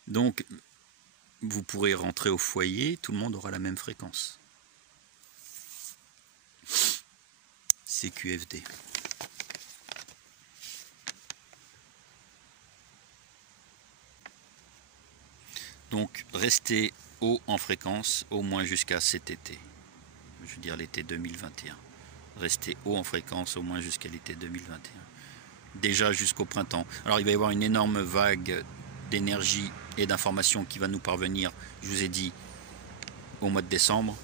Donc, vous pourrez rentrer au foyer, tout le monde aura la même fréquence. CQFD. Donc, restez haut en fréquence, au moins jusqu'à cet été. Je veux dire l'été 2021. Restez haut en fréquence, au moins jusqu'à l'été 2021. Déjà jusqu'au printemps. Alors, il va y avoir une énorme vague d'énergie et d'informations qui va nous parvenir, je vous ai dit, au mois de décembre.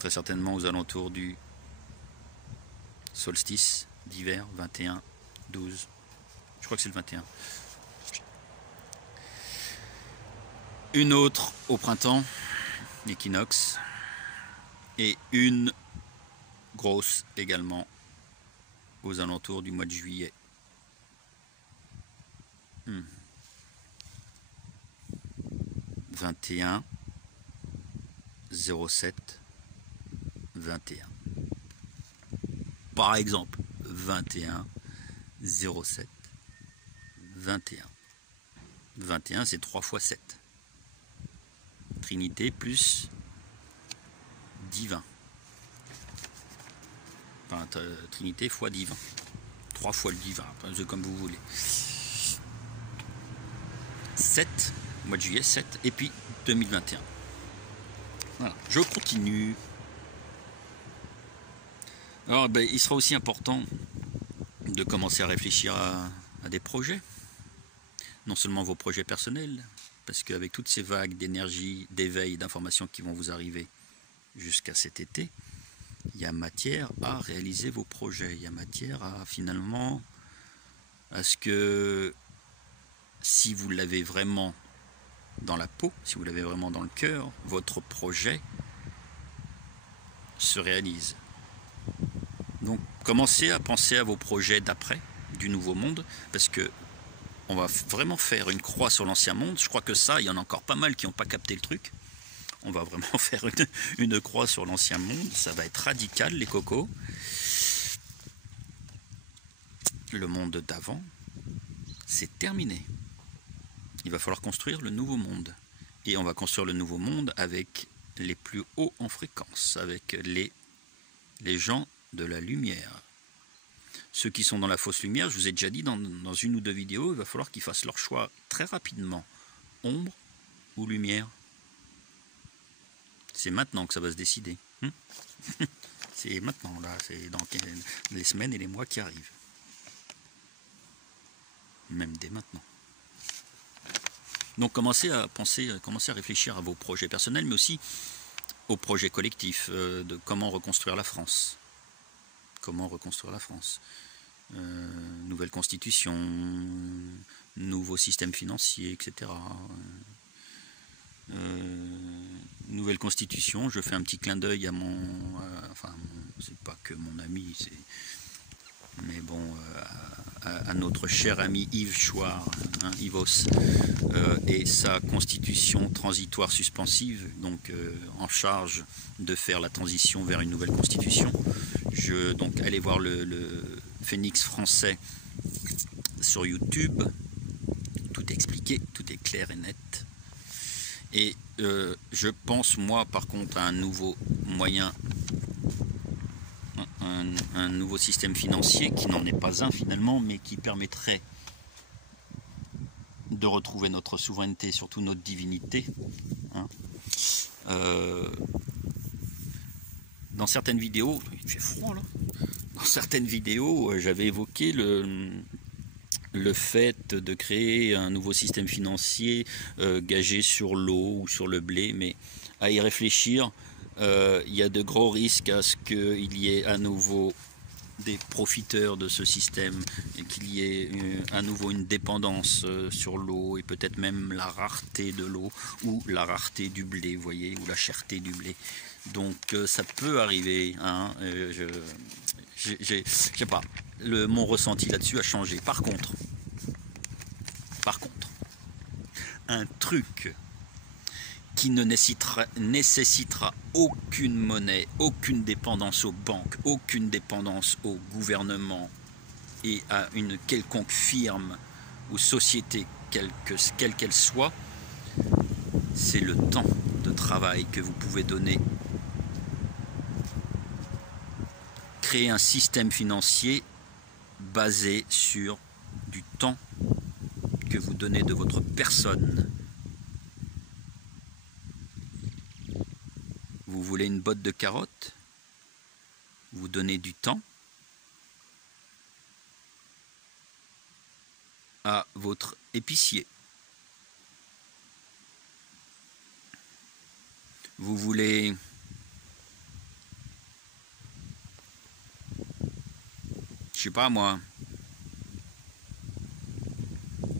Très certainement aux alentours du solstice d'hiver, 21, 12. Je crois que c'est le 21. Une autre au printemps, l'équinoxe, et une grosse également aux alentours du mois de juillet. 21 07 21. Par exemple, 21 07 21. 21, c'est 3 fois 7. Trinité plus divin. Enfin, Trinité fois divin. 3 fois le divin, c'est comme vous voulez. 7, mois de juillet, 7, et puis 2021. Voilà, je continue. Alors, ben, il sera aussi important de commencer à réfléchir à des projets. Non seulement vos projets personnels, parce qu'avec toutes ces vagues d'énergie, d'éveil, d'informations qui vont vous arriver jusqu'à cet été, il y a matière à réaliser vos projets. Il y a matière à finalement à ce que si vous l'avez vraiment dans la peau, si vous l'avez vraiment dans le cœur, votre projet se réalise. Donc commencez à penser à vos projets d'après, du nouveau monde, parce que on va vraiment faire une croix sur l'ancien monde. Je crois que ça, il y en a encore pas mal qui n'ont pas capté le truc. On va vraiment faire une croix sur l'ancien monde. Ça va être radical, les cocos. Le monde d'avant, c'est terminé. Il va falloir construire le nouveau monde. Et on va construire le nouveau monde avec les plus hauts en fréquence, avec les gens de la lumière. Ceux qui sont dans la fausse lumière, je vous ai déjà dit dans une ou deux vidéos, il va falloir qu'ils fassent leur choix très rapidement. Ombre ou lumière. C'est maintenant que ça va se décider. C'est maintenant, là, c'est dans les semaines et les mois qui arrivent. Même dès maintenant. Donc commencez à penser, commencez à réfléchir à vos projets personnels, mais aussi aux projets collectifs, de comment reconstruire la France. Comment reconstruire la France. Nouvelle constitution, nouveau système financier, etc. Nouvelle constitution, je fais un petit clin d'œil à c'est pas que mon ami, mais bon, à notre cher ami Yves Chouard, Yvos, et sa constitution transitoire suspensive, donc en charge de faire la transition vers une nouvelle constitution. Donc allez voir le Phénix français sur YouTube, tout est expliqué, tout est clair et net. Et je pense, moi, par contre, à un nouveau moyen, un nouveau système financier qui n'en est pas un finalement, mais qui permettrait de retrouver notre souveraineté, surtout notre divinité. Dans certaines vidéos, il fait froid là, dans certaines vidéos, j'avais évoqué le fait de créer un nouveau système financier gagé sur l'eau ou sur le blé, mais à y réfléchir, il y a de gros risques à ce qu'il y ait à nouveau des profiteurs de ce système et qu'il y ait à nouveau une dépendance sur l'eau et peut-être même la rareté de l'eau ou la rareté du blé, vous voyez, ou la cherté du blé. Donc ça peut arriver, hein, je sais pas, mon ressenti là-dessus a changé. Par contre, un truc qui ne nécessitera aucune monnaie, aucune dépendance aux banques, aucune dépendance au gouvernement et à une quelconque firme ou société, quelle qu'elle soit, c'est le temps de travail que vous pouvez donner. Créer un système financier basé sur du temps que vous donnez de votre personne. Vous voulez une botte de carottes, vous donnez du temps à votre épicier. Vous voulez je sais pas moi,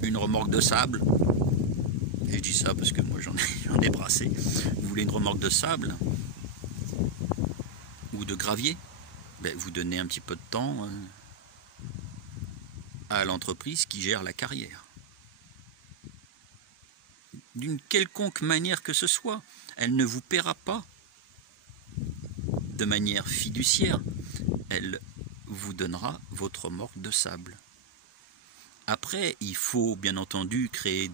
une remorque de sable. Et je dis ça parce que moi j'en ai brassé. Vous voulez une remorque de sable ou de gravier, ben, vous donnez un petit peu de temps à l'entreprise qui gère la carrière. D'une quelconque manière que ce soit, elle ne vous paiera pas de manière fiduciaire. Elle vous donnera votre remorque de sable. Après, il faut bien entendu créer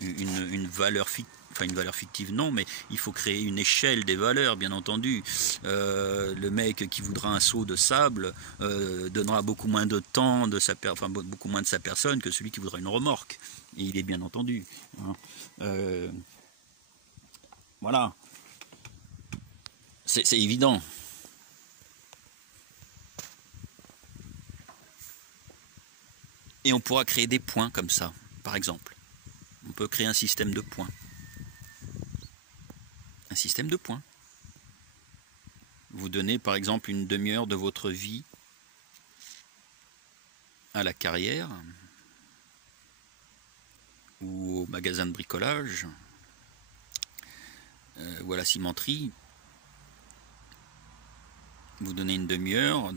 une valeur enfin une valeur fictive non, mais il faut créer une échelle des valeurs, bien entendu. Le mec qui voudra un seau de sable donnera beaucoup moins de temps beaucoup moins de sa personne que celui qui voudra une remorque. Et il est bien entendu. Hein. Voilà. C'est évident. Et on pourra créer des points comme ça, par exemple. On peut créer un système de points. Un système de points. Vous donnez par exemple une demi-heure de votre vie à la carrière ou au magasin de bricolage ou à la cimenterie. Vous donnez une demi-heure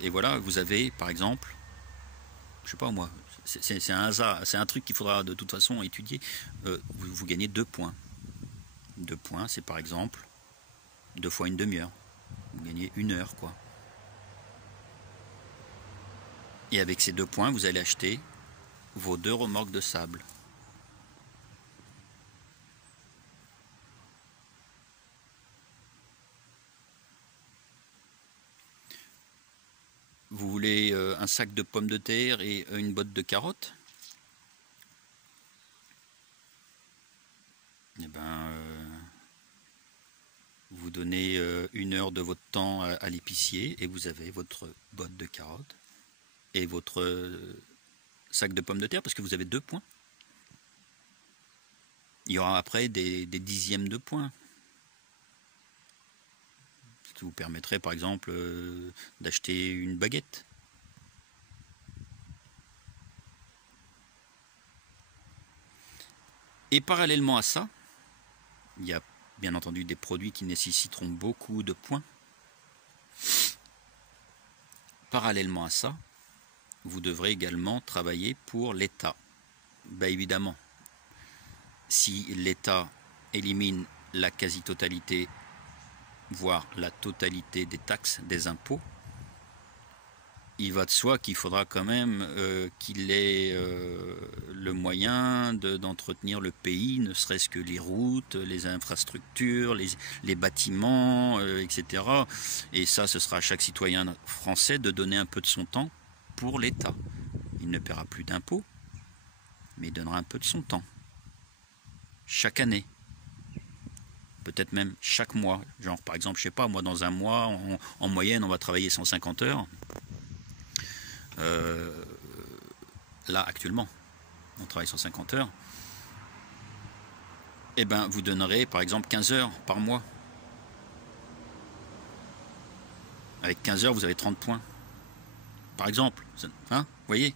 et voilà, vous avez par exemple, je sais pas moi, c'est un hasard, c'est un truc qu'il faudra de toute façon étudier. Vous gagnez 2 points. 2 points, c'est par exemple 2 fois une demi-heure. Vous gagnez 1 heure, quoi. Et avec ces 2 points, vous allez acheter vos 2 remorques de sable. Vous voulez un sac de pommes de terre et une botte de carottes? Eh ben, vous donnez 1 heure de votre temps à l'épicier et vous avez votre botte de carottes et votre sac de pommes de terre parce que vous avez 2 points. Il y aura après des dixièmes de points. Ce qui vous permettrait par exemple d'acheter une baguette. Et parallèlement à ça, il y a bien entendu des produits qui nécessiteront beaucoup de points. Parallèlement à ça, vous devrez également travailler pour l'État. Ben évidemment, si l'État élimine la quasi-totalité, voire la totalité des taxes, des impôts, il va de soi qu'il faudra quand même qu'il ait le moyen d'entretenir le pays, ne serait-ce que les routes, les infrastructures, les bâtiments, etc. Et ça, ce sera à chaque citoyen français de donner un peu de son temps pour l'État. Il ne paiera plus d'impôts, mais il donnera un peu de son temps. Chaque année. Peut-être même chaque mois. Genre, par exemple, je sais pas, moi, dans un mois, en moyenne, on va travailler 150 heures. Là, actuellement, on travaille 150 heures. Eh bien, vous donnerez, par exemple, 15 heures par mois. Avec 15 heures, vous avez 30 points. Par exemple, hein, vous voyez,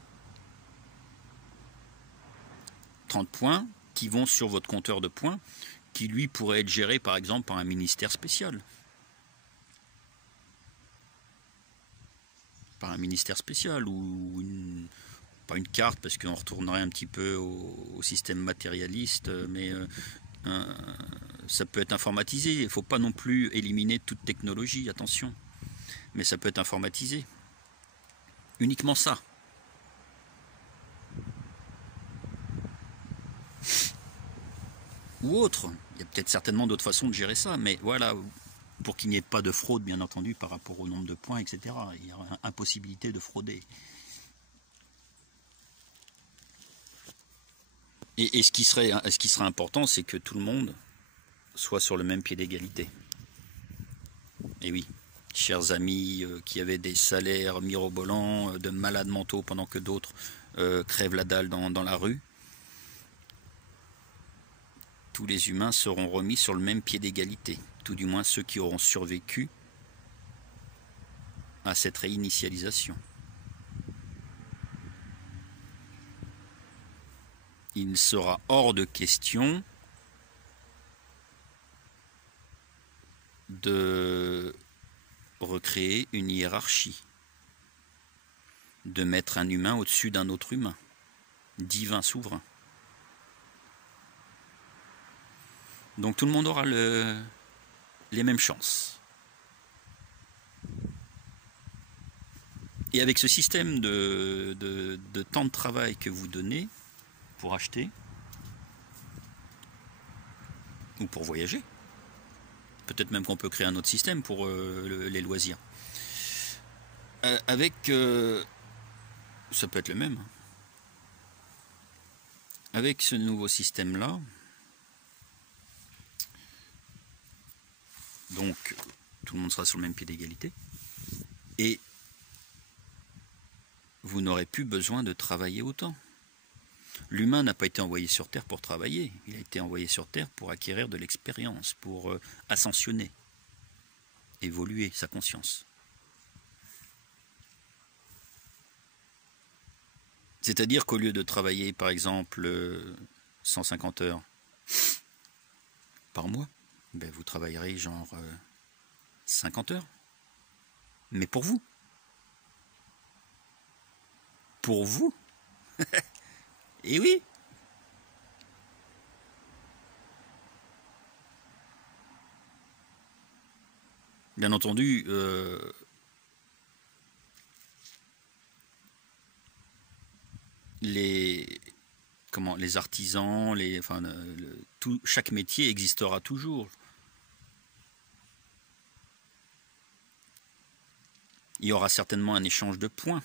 30 points qui vont sur votre compteur de points, qui lui pourrait être géré par exemple par un ministère spécial. Par un ministère spécial ou pas une carte parce qu'on retournerait un petit peu au système matérialiste, mais ça peut être informatisé. Il ne faut pas non plus éliminer toute technologie, attention. Mais ça peut être informatisé. Uniquement ça. Ou autre. Il y a peut-être certainement d'autres façons de gérer ça, mais voilà, pour qu'il n'y ait pas de fraude, bien entendu, par rapport au nombre de points, etc. Il y aura impossibilité de frauder. Et ce qui serait important, c'est que tout le monde soit sur le même pied d'égalité. Et oui, chers amis qui avaient des salaires mirobolants, de malades mentaux pendant que d'autres crèvent la dalle dans la rue, tous les humains seront remis sur le même pied d'égalité, tout du moins ceux qui auront survécu à cette réinitialisation. Il sera hors de question de recréer une hiérarchie, de mettre un humain au-dessus d'un autre humain, divin souverain. Donc tout le monde aura les mêmes chances. Et avec ce système de temps de travail que vous donnez pour acheter, ou pour voyager. Peut-être même qu'on peut créer un autre système pour les loisirs. Ça peut être le même. Avec ce nouveau système-là, donc tout le monde sera sur le même pied d'égalité, et vous n'aurez plus besoin de travailler autant. L'humain n'a pas été envoyé sur Terre pour travailler, il a été envoyé sur Terre pour acquérir de l'expérience, pour ascensionner, évoluer sa conscience. C'est-à-dire qu'au lieu de travailler, par exemple, 150 heures par mois, ben vous travaillerez genre 50 heures. Mais pour vous. Pour vous. Et oui. Bien entendu, les artisans, chaque métier existera toujours. Il y aura certainement un échange de points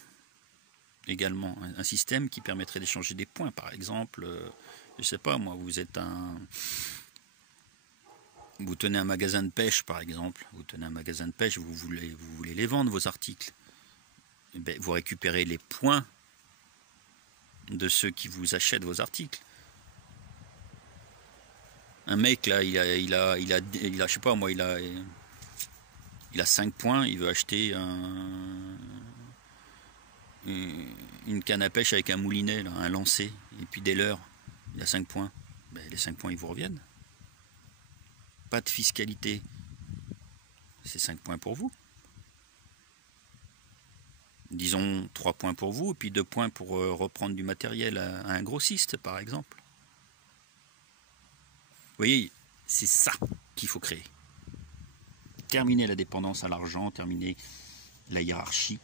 également, un système qui permettrait d'échanger des points. Par exemple, je ne sais pas moi, vous tenez un magasin de pêche par exemple, vous tenez un magasin de pêche, vous voulez les vendre vos articles. Et bien, vous récupérez les points de ceux qui vous achètent vos articles. Un mec là, il a je sais pas moi, il a 5 points, il veut acheter une canne à pêche avec un moulinet, là, un lancer, et puis des leurres. Il a 5 points. Ben, les 5 points, ils vous reviennent. Pas de fiscalité. C'est 5 points pour vous. Disons 3 points pour vous, et puis 2 points pour reprendre du matériel à un grossiste, par exemple. Vous voyez, c'est ça qu'il faut créer. Terminer la dépendance à l'argent, terminer la hiérarchie,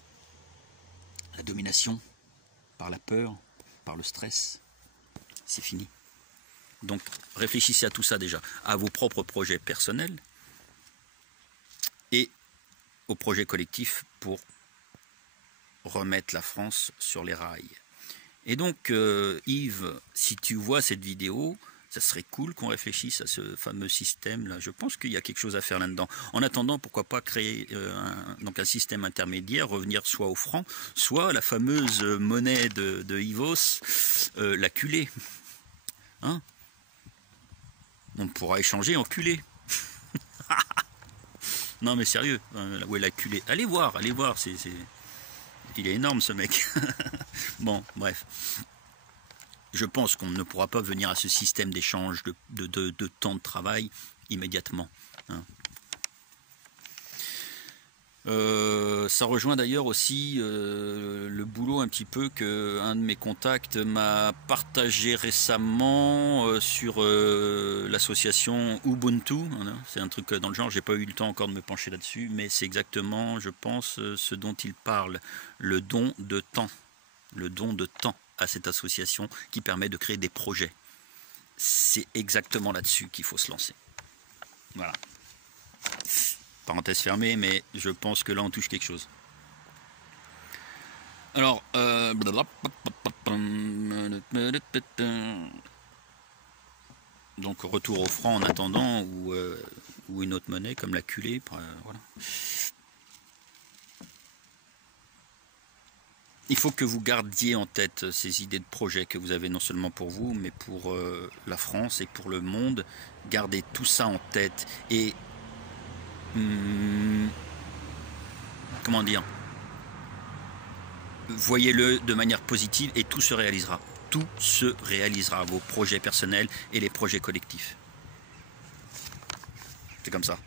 la domination par la peur, par le stress. C'est fini. Donc réfléchissez à tout ça déjà, à vos propres projets personnels et aux projets collectifs pour remettre la France sur les rails. Et donc Yves, si tu vois cette vidéo, ça serait cool qu'on réfléchisse à ce fameux système-là. Je pense qu'il y a quelque chose à faire là-dedans. En attendant, pourquoi pas créer un système intermédiaire, revenir soit au franc, soit la fameuse monnaie de Ivos, la culée. Hein? On pourra échanger en culée. Non mais sérieux, où est la culée? Allez voir, il est énorme ce mec. Bon, bref. Je pense qu'on ne pourra pas venir à ce système d'échange de temps de travail immédiatement. Hein. Ça rejoint d'ailleurs aussi le boulot un petit peu qu'un de mes contacts m'a partagé récemment sur l'association Ubuntu. Hein. C'est un truc dans le genre, j'ai pas eu le temps encore de me pencher là-dessus, mais c'est exactement, je pense, ce dont il parle, le don de temps. Le don de temps à cette association qui permet de créer des projets. C'est exactement là-dessus qu'il faut se lancer. Voilà. Parenthèse fermée, mais je pense que là on touche quelque chose. Alors, donc retour au franc en attendant, ou une autre monnaie comme la culée. Voilà. Il faut que vous gardiez en tête ces idées de projet que vous avez non seulement pour vous, mais pour la France et pour le monde. Gardez tout ça en tête et comment dire, voyez-le de manière positive et tout se réalisera. Tout se réalisera, vos projets personnels et les projets collectifs. C'est comme ça.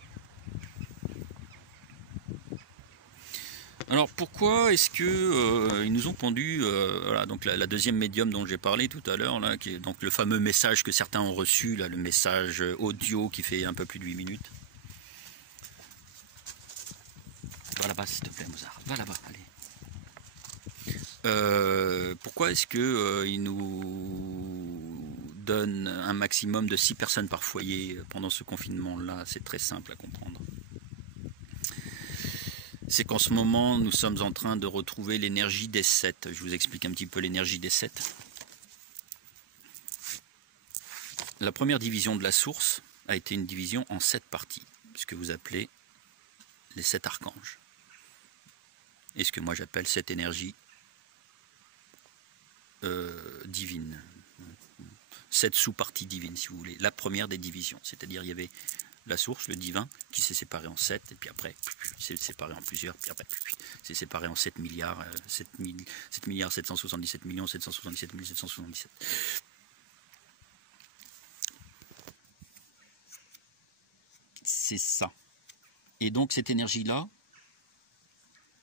Alors pourquoi est-ce que ils nous ont pondu voilà, donc la deuxième médium dont j'ai parlé tout à l'heure, là, qui est donc le fameux message que certains ont reçu, là, le message audio qui fait un peu plus de 8 minutes. Va là-bas s'il te plaît Mozart, va là-bas, allez. Pourquoi est-ce que ils nous donne un maximum de 6 personnes par foyer pendant ce confinement-là. C'est très simple à comprendre. C'est qu'en ce moment, nous sommes en train de retrouver l'énergie des 7. Je vous explique un petit peu l'énergie des 7. La première division de la source a été une division en 7 parties, ce que vous appelez les 7 archanges. Et ce que moi j'appelle cette énergie divine. 7 sous-parties divines, si vous voulez. La première des divisions, c'est-à-dire il y avait la source, le divin, qui s'est séparé en 7, et puis après, c'est séparé en plusieurs, puis après, c'est séparé en 7 milliards, 7 milliards 777 millions, 777 777. C'est ça. Et donc cette énergie-là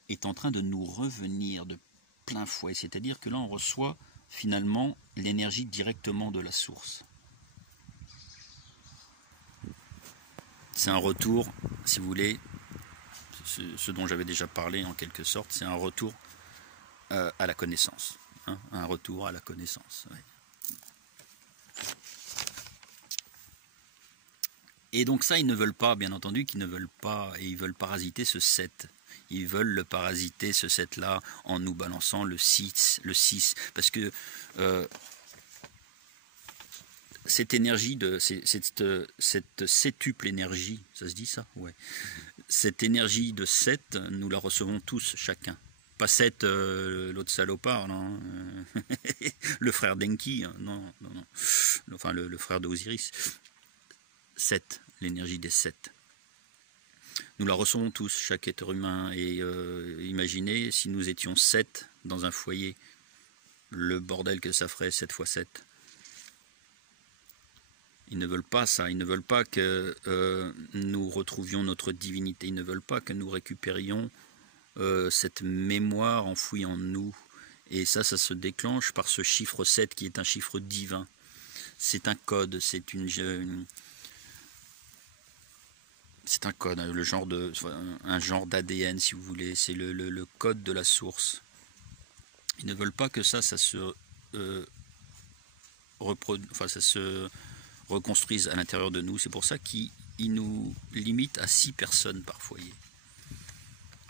est en train de nous revenir de plein fouet, c'est-à-dire que là on reçoit finalement l'énergie directement de la source. C'est un retour, si vous voulez, ce dont j'avais déjà parlé en quelque sorte, c'est un retour à la connaissance. Hein, un retour à la connaissance. Ouais. Et donc ça, ils ne veulent pas, bien entendu, qu'ils ne veulent pas, et ils veulent parasiter ce 7. Ils veulent le parasiter, ce 7-là, en nous balançant le 6, parce que cette énergie, cette septuple énergie, ça se dit ça? Ouais. Cette énergie de 7, nous la recevons tous, chacun. Pas 7, l'autre salopard, non. Le frère d'Enki, non. Enfin, le frère d'Osiris. 7, l'énergie des 7. Nous la recevons tous, chaque être humain. Et imaginez si nous étions 7 dans un foyer, le bordel que ça ferait 7 x 7. Ils ne veulent pas ça, ils ne veulent pas que nous retrouvions notre divinité, ils ne veulent pas que nous récupérions cette mémoire enfouie en nous. Et ça se déclenche par ce chiffre 7 qui est un chiffre divin. C'est un code, c'est un code, un genre d'ADN si vous voulez, c'est le code de la source. Ils ne veulent pas que ça se reconstruise à l'intérieur de nous. C'est pour ça qu'ils nous limitent à 6 personnes par foyer.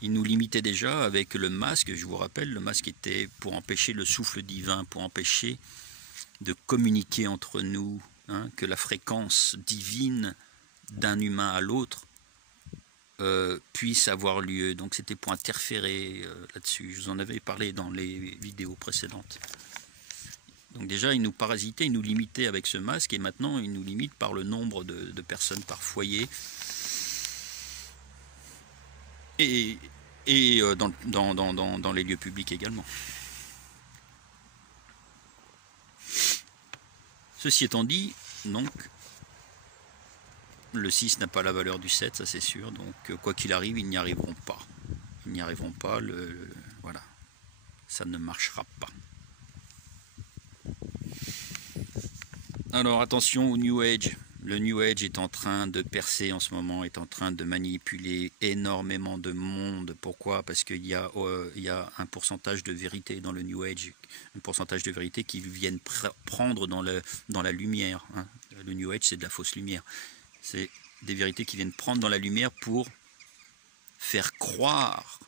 Ils nous limitaient déjà avec le masque, je vous rappelle, le masque était pour empêcher le souffle divin, pour empêcher de communiquer entre nous, hein, que la fréquence divine d'un humain à l'autre puisse avoir lieu. Donc c'était pour interférer là-dessus. Je vous en avais parlé dans les vidéos précédentes. Donc déjà, ils nous parasitaient, ils nous limitaient avec ce masque, et maintenant, ils nous limitent par le nombre de personnes par foyer. Et dans les lieux publics également. Ceci étant dit, donc, le 6 n'a pas la valeur du 7, ça c'est sûr, donc quoi qu'il arrive, ils n'y arriveront pas. Ils n'y arriveront pas, voilà, ça ne marchera pas. Alors attention au New Age. Le New Age est en train de percer en ce moment, est en train de manipuler énormément de monde. Pourquoi? Parce qu'il y a un pourcentage de vérité dans le New Age, un pourcentage de vérité qui viennent prendre dans la lumière. Hein. Le New Age, c'est de la fausse lumière. C'est des vérités qui viennent prendre dans la lumière pour faire croire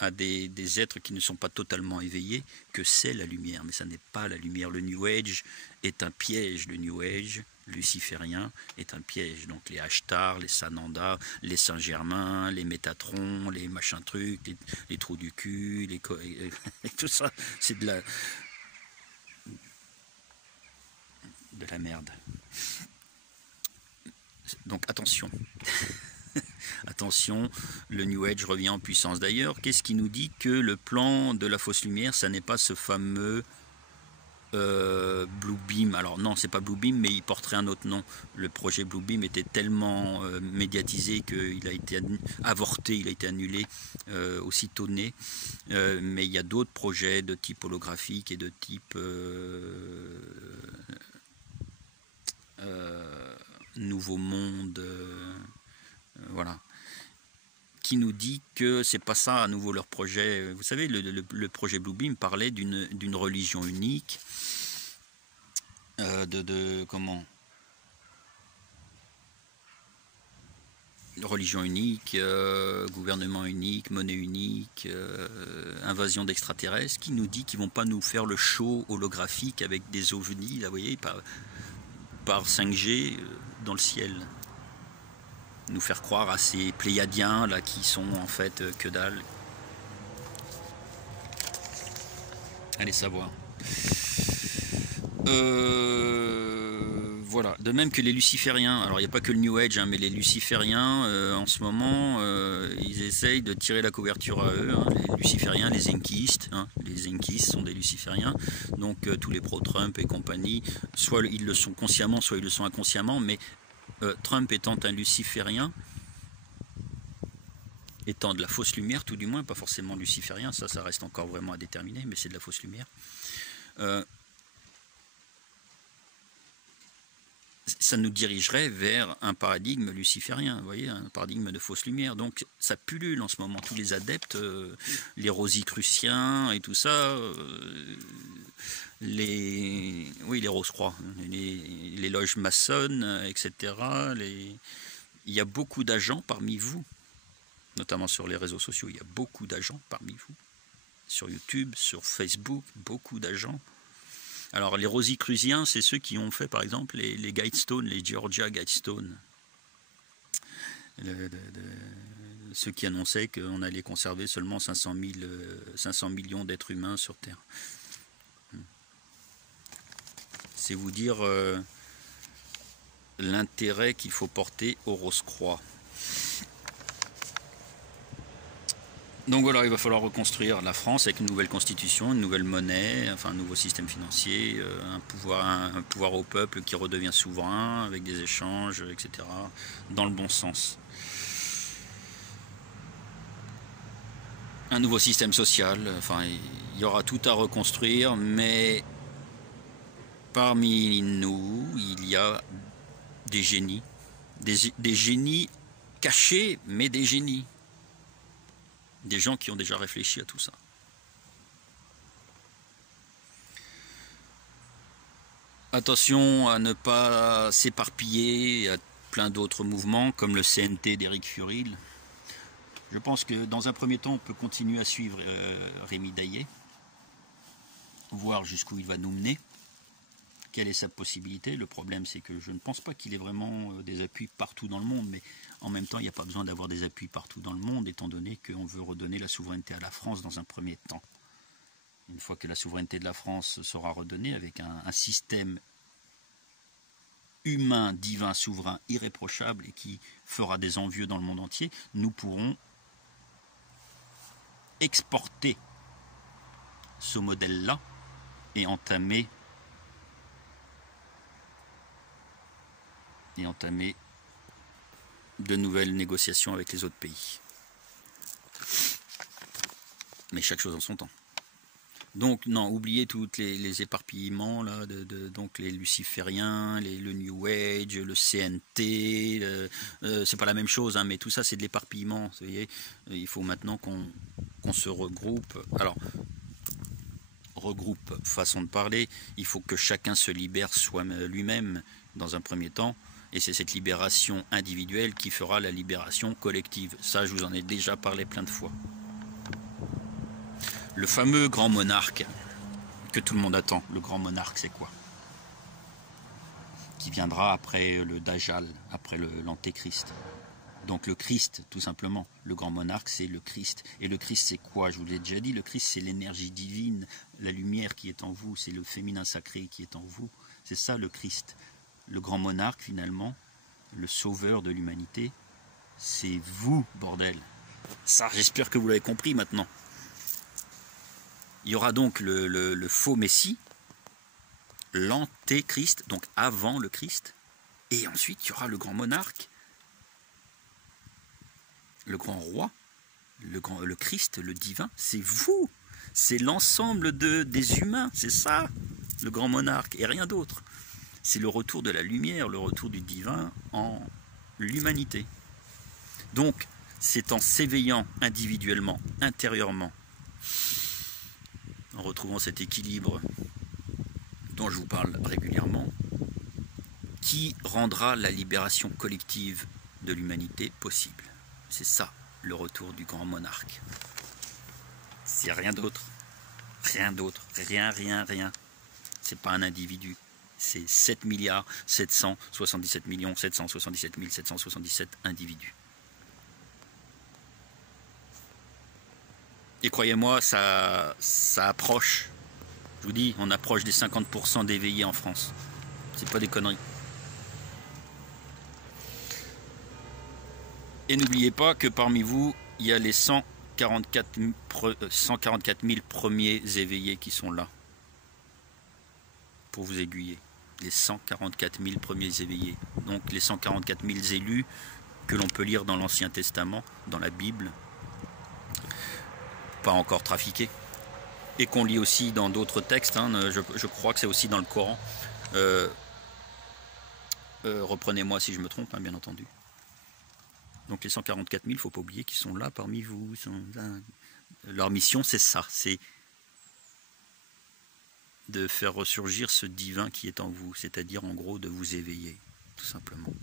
à des êtres qui ne sont pas totalement éveillés que c'est la lumière. Mais ça n'est pas la lumière. Le New Age est un piège. Le New Age luciférien est un piège. Donc les Ashtar, les Sananda, les Saint-Germain, les Métatrons, les machins trucs, les trous du cul, tout ça, c'est de la merde. Donc attention. Attention, le New Age revient en puissance. D'ailleurs, qu'est-ce qui nous dit que le plan de la fausse lumière, ça n'est pas ce fameux Blue Beam? Alors non, c'est pas Blue Beam, mais il porterait un autre nom. Le projet Blue Beam était tellement médiatisé qu'il a été avorté, il a été annulé aussitôt né. Mais il y a d'autres projets de type holographique et de type Nouveau Monde, voilà, qui nous dit que c'est pas ça à nouveau leur projet. Vous savez, le projet Blue Beam parlait d'une religion unique comment, religion unique, gouvernement unique, monnaie unique, invasion d'extraterrestres, qui nous dit qu'ils vont pas nous faire le show holographique avec des ovnis, là, vous voyez, par 5G dans le ciel. Nous faire croire à ces pléiadiens là qui sont en fait que dalle. Allez savoir. Voilà. De même que les lucifériens. Alors il n'y a pas que le New Age, hein, mais les lucifériens en ce moment, ils essayent de tirer la couverture à eux. Hein, les lucifériens, les Zenkistes. Hein, les Zenkistes sont des lucifériens. Donc tous les pro-Trump et compagnie, soit ils le sont consciemment, soit ils le sont inconsciemment, mais Trump étant un luciférien, étant de la fausse lumière, tout du moins, pas forcément luciférien, ça reste encore vraiment à déterminer, mais c'est de la fausse lumière. Ça nous dirigerait vers un paradigme luciférien, vous voyez, un paradigme de fausse lumière. Donc ça pullule en ce moment, tous les adeptes, les rosicruciens et tout ça, les Rose-Croix, les loges maçonnes, etc. Il y a beaucoup d'agents parmi vous, notamment sur les réseaux sociaux, il y a beaucoup d'agents parmi vous. Sur YouTube, sur Facebook, beaucoup d'agents. Alors les rosicruciens, c'est ceux qui ont fait par exemple les Guidestones, les Georgia Guidestones. Ceux qui annonçaient qu'on allait conserver seulement 500 millions d'êtres humains sur Terre. C'est vous dire l'intérêt qu'il faut porter aux Rose-Croix. Donc voilà, il va falloir reconstruire la France avec une nouvelle constitution, une nouvelle monnaie, enfin un nouveau système financier, un pouvoir au peuple qui redevient souverain avec des échanges, etc. dans le bon sens. Un nouveau système social, enfin il y aura tout à reconstruire, mais parmi nous, il y a des génies, des génies cachés, mais des génies. Des gens qui ont déjà réfléchi à tout ça. Attention à ne pas s'éparpiller à plein d'autres mouvements, comme le CNT d'Éric Furil. Je pense que dans un premier temps, on peut continuer à suivre Rémi Daillé, voir jusqu'où il va nous mener. Quelle est sa possibilité? Le problème, c'est que je ne pense pas qu'il ait vraiment des appuis partout dans le monde, mais en même temps, il n'y a pas besoin d'avoir des appuis partout dans le monde, étant donné qu'on veut redonner la souveraineté à la France dans un premier temps. Une fois que la souveraineté de la France sera redonnée avec un système humain, divin, souverain, irréprochable et qui fera des envieux dans le monde entier, nous pourrons exporter ce modèle-là et entamer de nouvelles négociations avec les autres pays. Mais chaque chose en son temps. Donc non, oubliez tous les éparpillements là, donc les lucifériens, le New Age, le CNT, c'est pas la même chose, hein, mais tout ça c'est de l'éparpillement. Vous voyez, il faut maintenant qu'on se regroupe. Alors, regroupe, façon de parler, il faut que chacun se libère lui-même dans un premier temps. Et c'est cette libération individuelle qui fera la libération collective. Ça, je vous en ai déjà parlé plein de fois. Le fameux grand monarque que tout le monde attend. Le grand monarque, c'est quoi? Qui viendra après le Dajjal, après l'Antéchrist. Donc le Christ, tout simplement. Le grand monarque, c'est le Christ. Et le Christ, c'est quoi? Je vous l'ai déjà dit, le Christ, c'est l'énergie divine, la lumière qui est en vous, c'est le féminin sacré qui est en vous. C'est ça le Christ. Le grand monarque, finalement, le sauveur de l'humanité, c'est vous, bordel. Ça, j'espère que vous l'avez compris maintenant. Il y aura donc le faux Messie, l'Antéchrist, donc avant le Christ, et ensuite il y aura le grand monarque, le grand roi, le Christ, le divin, c'est vous. C'est l'ensemble des humains, c'est ça, le grand monarque, et rien d'autre. C'est le retour de la lumière, le retour du divin en l'humanité. Donc, c'est en s'éveillant individuellement, intérieurement, en retrouvant cet équilibre dont je vous parle régulièrement, qui rendra la libération collective de l'humanité possible. C'est ça, le retour du grand monarque. C'est rien d'autre. Rien d'autre. Rien, rien, rien. C'est pas un individu. C'est 7 milliards 777 millions 777 777 individus. Et croyez-moi, ça approche. Je vous dis, on approche des 50% d'éveillés en France. C'est pas des conneries. Et n'oubliez pas que parmi vous, il y a les 144 000 premiers éveillés qui sont là. Pour vous aiguiller. Les 144 000 premiers éveillés. Donc les 144 000 élus que l'on peut lire dans l'Ancien Testament, dans la Bible. Pas encore trafiqués. Et qu'on lit aussi dans d'autres textes. Hein, je crois que c'est aussi dans le Coran. Reprenez-moi si je me trompe, hein, bien entendu. Donc les 144 000, il ne faut pas oublier qu'ils sont là parmi vous. Leur mission, c'est ça, c'est de faire ressurgir ce divin qui est en vous, c'est-à-dire en gros de vous éveiller, tout simplement.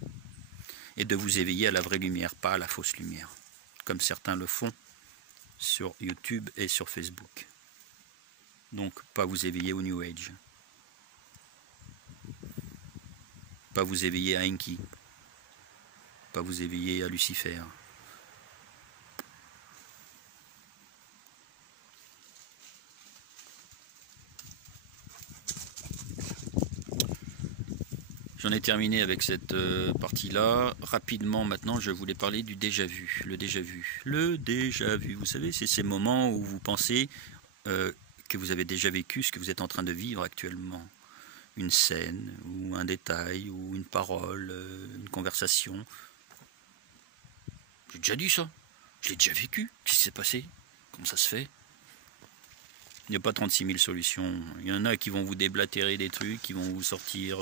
Et de vous éveiller à la vraie lumière, pas à la fausse lumière, comme certains le font sur YouTube et sur Facebook. Donc pas vous éveiller au New Age, pas vous éveiller à Enki, pas vous éveiller à Lucifer. J'en ai terminé avec cette partie-là. Rapidement, maintenant, je voulais parler du déjà-vu. Le déjà-vu. Le déjà-vu, vous savez, c'est ces moments où vous pensez que vous avez déjà vécu ce que vous êtes en train de vivre actuellement. Une scène, ou un détail, ou une parole, une conversation. J'ai déjà dit ça. Je l'ai déjà vécu. Qu'est-ce qui s'est passé? Comment ça se fait? Il n'y a pas 36 000 solutions. Il y en a qui vont vous déblatérer des trucs, qui vont vous sortir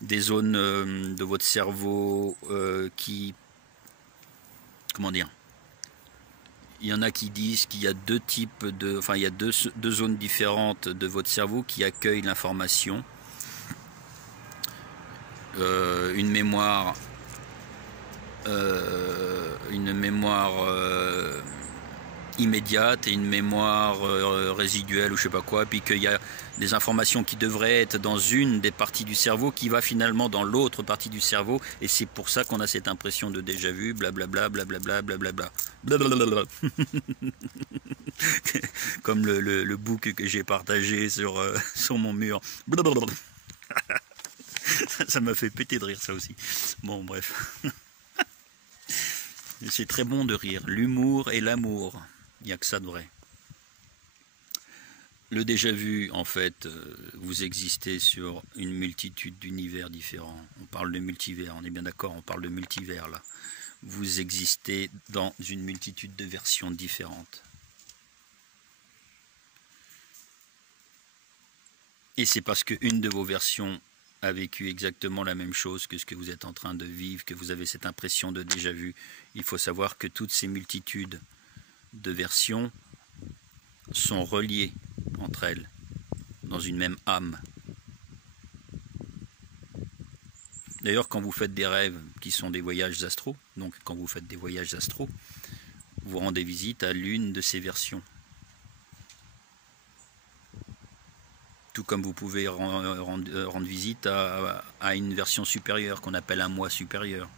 des zones de votre cerveau qui... Comment dire? Il y en a qui disent qu'il y a deux types de... Enfin, il y a deux zones différentes de votre cerveau qui accueillent l'information. Une mémoire immédiate et une mémoire résiduelle ou je sais pas quoi, puis qu'il y a des informations qui devraient être dans une des parties du cerveau qui va finalement dans l'autre partie du cerveau, et c'est pour ça qu'on a cette impression de déjà vu, blablabla, blablabla, blablabla. Blablabla. Comme le book que j'ai partagé sur mon mur. Ça m'a fait péter de rire, ça aussi. Bon, bref. C'est très bon de rire. L'humour et l'amour. Il n'y a que ça de vrai. Le déjà-vu, en fait, vous existez sur une multitude d'univers différents. On parle de multivers, on est bien d'accord, on parle de multivers là. Vous existez dans une multitude de versions différentes. Et c'est parce qu'une de vos versions a vécu exactement la même chose que ce que vous êtes en train de vivre, que vous avez cette impression de déjà-vu. Il faut savoir que toutes ces multitudes de versions sont reliées entre elles dans une même âme. D'ailleurs, quand vous faites des rêves qui sont des voyages astraux, donc quand vous faites des voyages astraux, vous rendez visite à l'une de ces versions. Tout comme vous pouvez rendre visite à une version supérieure qu'on appelle un moi supérieur.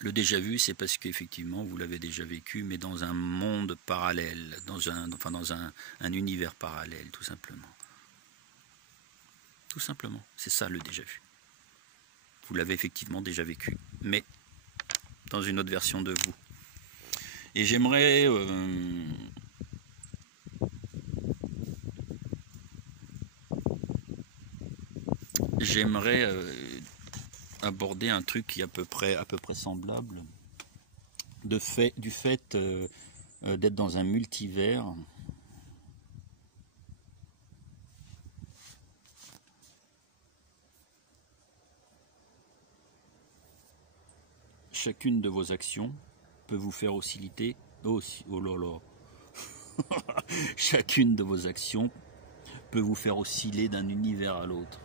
Le déjà-vu, c'est parce qu'effectivement, vous l'avez déjà vécu, mais dans un monde parallèle, dans un univers parallèle, tout simplement. Tout simplement, c'est ça le déjà-vu. Vous l'avez effectivement déjà vécu, mais dans une autre version de vous. Et j'aimerais... aborder un truc qui est à peu près semblable du fait d'être dans un multivers. Chacune de vos actions peut vous faire osciller. Oh là là. Chacune de vos actions peut vous faire osciller d'un univers à l'autre.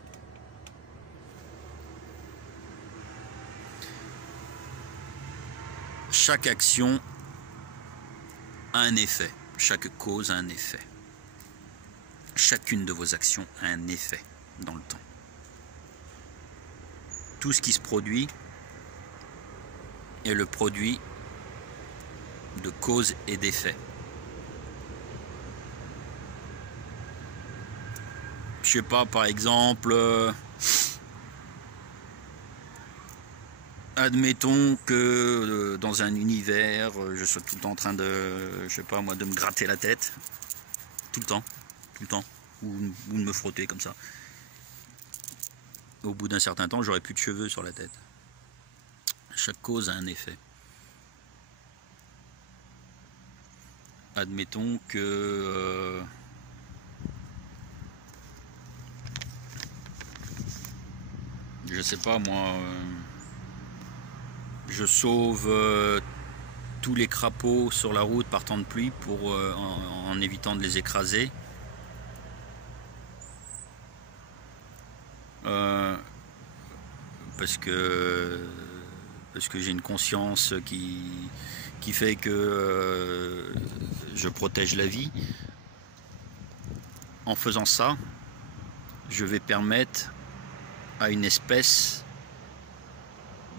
Chaque action a un effet, chaque cause a un effet. Chacune de vos actions a un effet dans le temps. Tout ce qui se produit est le produit de cause et d'effet. Je sais pas, par exemple, admettons que dans un univers, je sois tout le temps en train de, je sais pas moi, de me gratter la tête, tout le temps, ou de me frotter comme ça. Au bout d'un certain temps, j'aurai plus de cheveux sur la tête. Chaque cause a un effet. Admettons que je sais pas moi, je sauve tous les crapauds sur la route par temps de pluie pour en évitant de les écraser. Parce que j'ai une conscience qui fait que je protège la vie. En faisant ça, je vais permettre à une espèce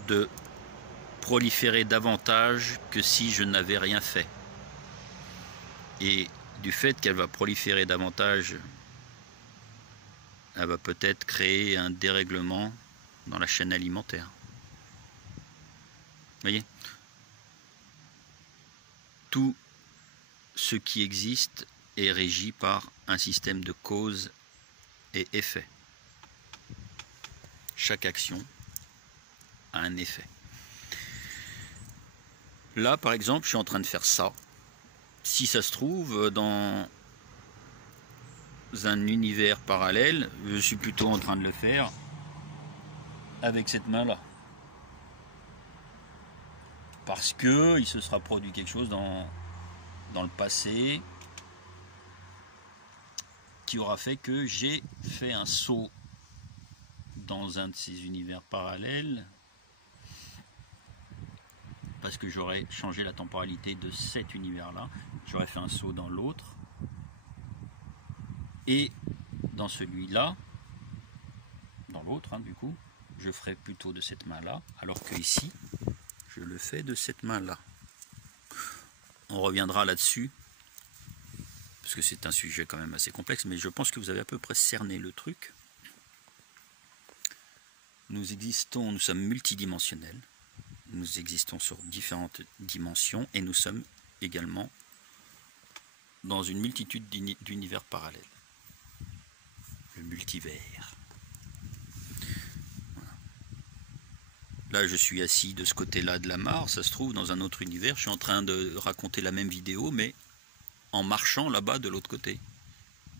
de proliférer davantage que si je n'avais rien fait. Et du fait qu'elle va proliférer davantage, elle va peut-être créer un dérèglement dans la chaîne alimentaire. Vous voyez ? Tout ce qui existe est régi par un système de cause et effet. Chaque action a un effet. Là, par exemple, je suis en train de faire ça. Si ça se trouve, dans un univers parallèle, je suis plutôt en train de le faire avec cette main-là. Parce que il se sera produit quelque chose dans le passé qui aura fait que j'ai fait un saut dans un de ces univers parallèles parce que j'aurais changé la temporalité de cet univers-là. J'aurais fait un saut dans l'autre. Et dans celui-là, dans l'autre, hein, du coup, je ferai plutôt de cette main-là, alors que ici, je le fais de cette main-là. On reviendra là-dessus, parce que c'est un sujet quand même assez complexe, mais je pense que vous avez à peu près cerné le truc. Nous sommes multidimensionnels, nous existons sur différentes dimensions, et nous sommes également dans une multitude d'univers parallèles. Le multivers. Voilà. Là, je suis assis de ce côté-là de la mare, ça se trouve dans un autre univers, je suis en train de raconter la même vidéo, mais en marchant là-bas de l'autre côté.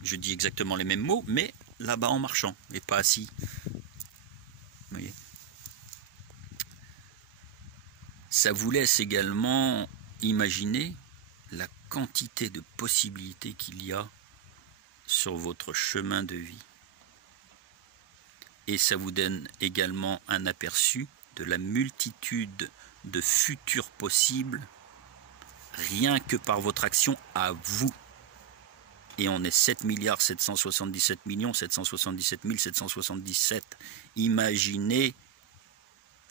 Je dis exactement les mêmes mots, mais là-bas en marchant, et pas assis. Vous voyez ? Ça vous laisse également imaginer la quantité de possibilités qu'il y a sur votre chemin de vie. Et ça vous donne également un aperçu de la multitude de futurs possibles, rien que par votre action à vous. Et on est 7 777 777 777. Imaginez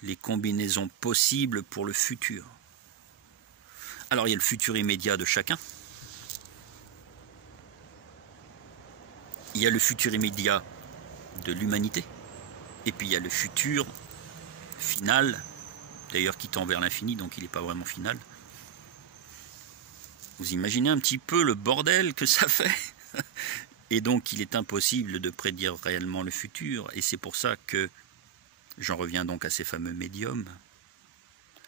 les combinaisons possibles pour le futur. Alors il y a le futur immédiat de chacun. Il y a le futur immédiat de l'humanité. Et puis il y a le futur final, d'ailleurs qui tend vers l'infini, donc il n'est pas vraiment final. Vous imaginez un petit peu le bordel que ça fait? Et donc il est impossible de prédire réellement le futur, et c'est pour ça que j'en reviens donc à ces fameux médiums.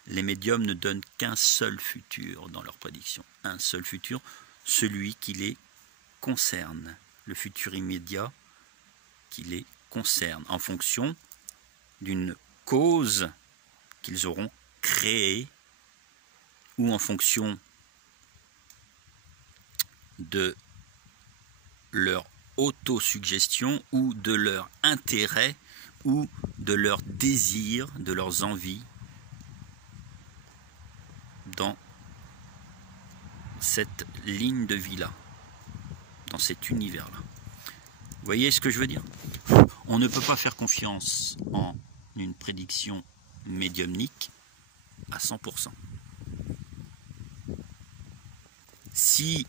Les médiums ne donnent qu'un seul futur dans leurs prédictions, un seul futur, celui qui les concerne, le futur immédiat qui les concerne, en fonction d'une cause qu'ils auront créée, ou en fonction de leur autosuggestion ou de leur intérêt ou de leurs désirs, de leurs envies dans cette ligne de vie-là, dans cet univers-là. Vous voyez ce que je veux dire? On ne peut pas faire confiance en une prédiction médiumnique à 100%. Si,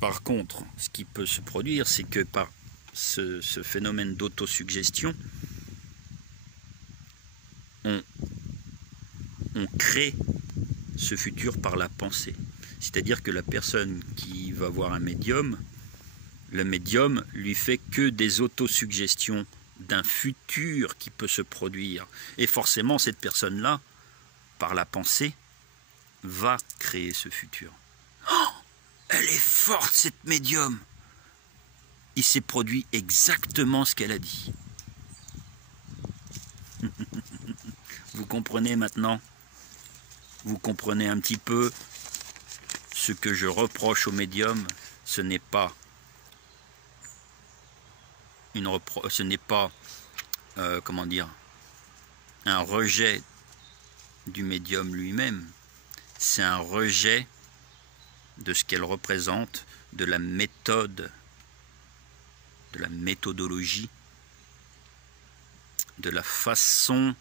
par contre, ce qui peut se produire, c'est que par ce phénomène d'autosuggestion, on crée ce futur par la pensée. C'est-à-dire que la personne qui va voir un médium, le médium lui fait que des autosuggestions d'un futur qui peut se produire. Et forcément, cette personne-là, par la pensée, va créer ce futur. Oh, elle est forte, cette médium! Il s'est produit exactement ce qu'elle a dit. Vous comprenez maintenant? Vous comprenez un petit peu ce que je reproche au médium? Ce n'est pas comment dire, un rejet du médium lui-même. C'est un rejet de ce qu'elle représente, de la méthode, de la méthodologie, de la façon,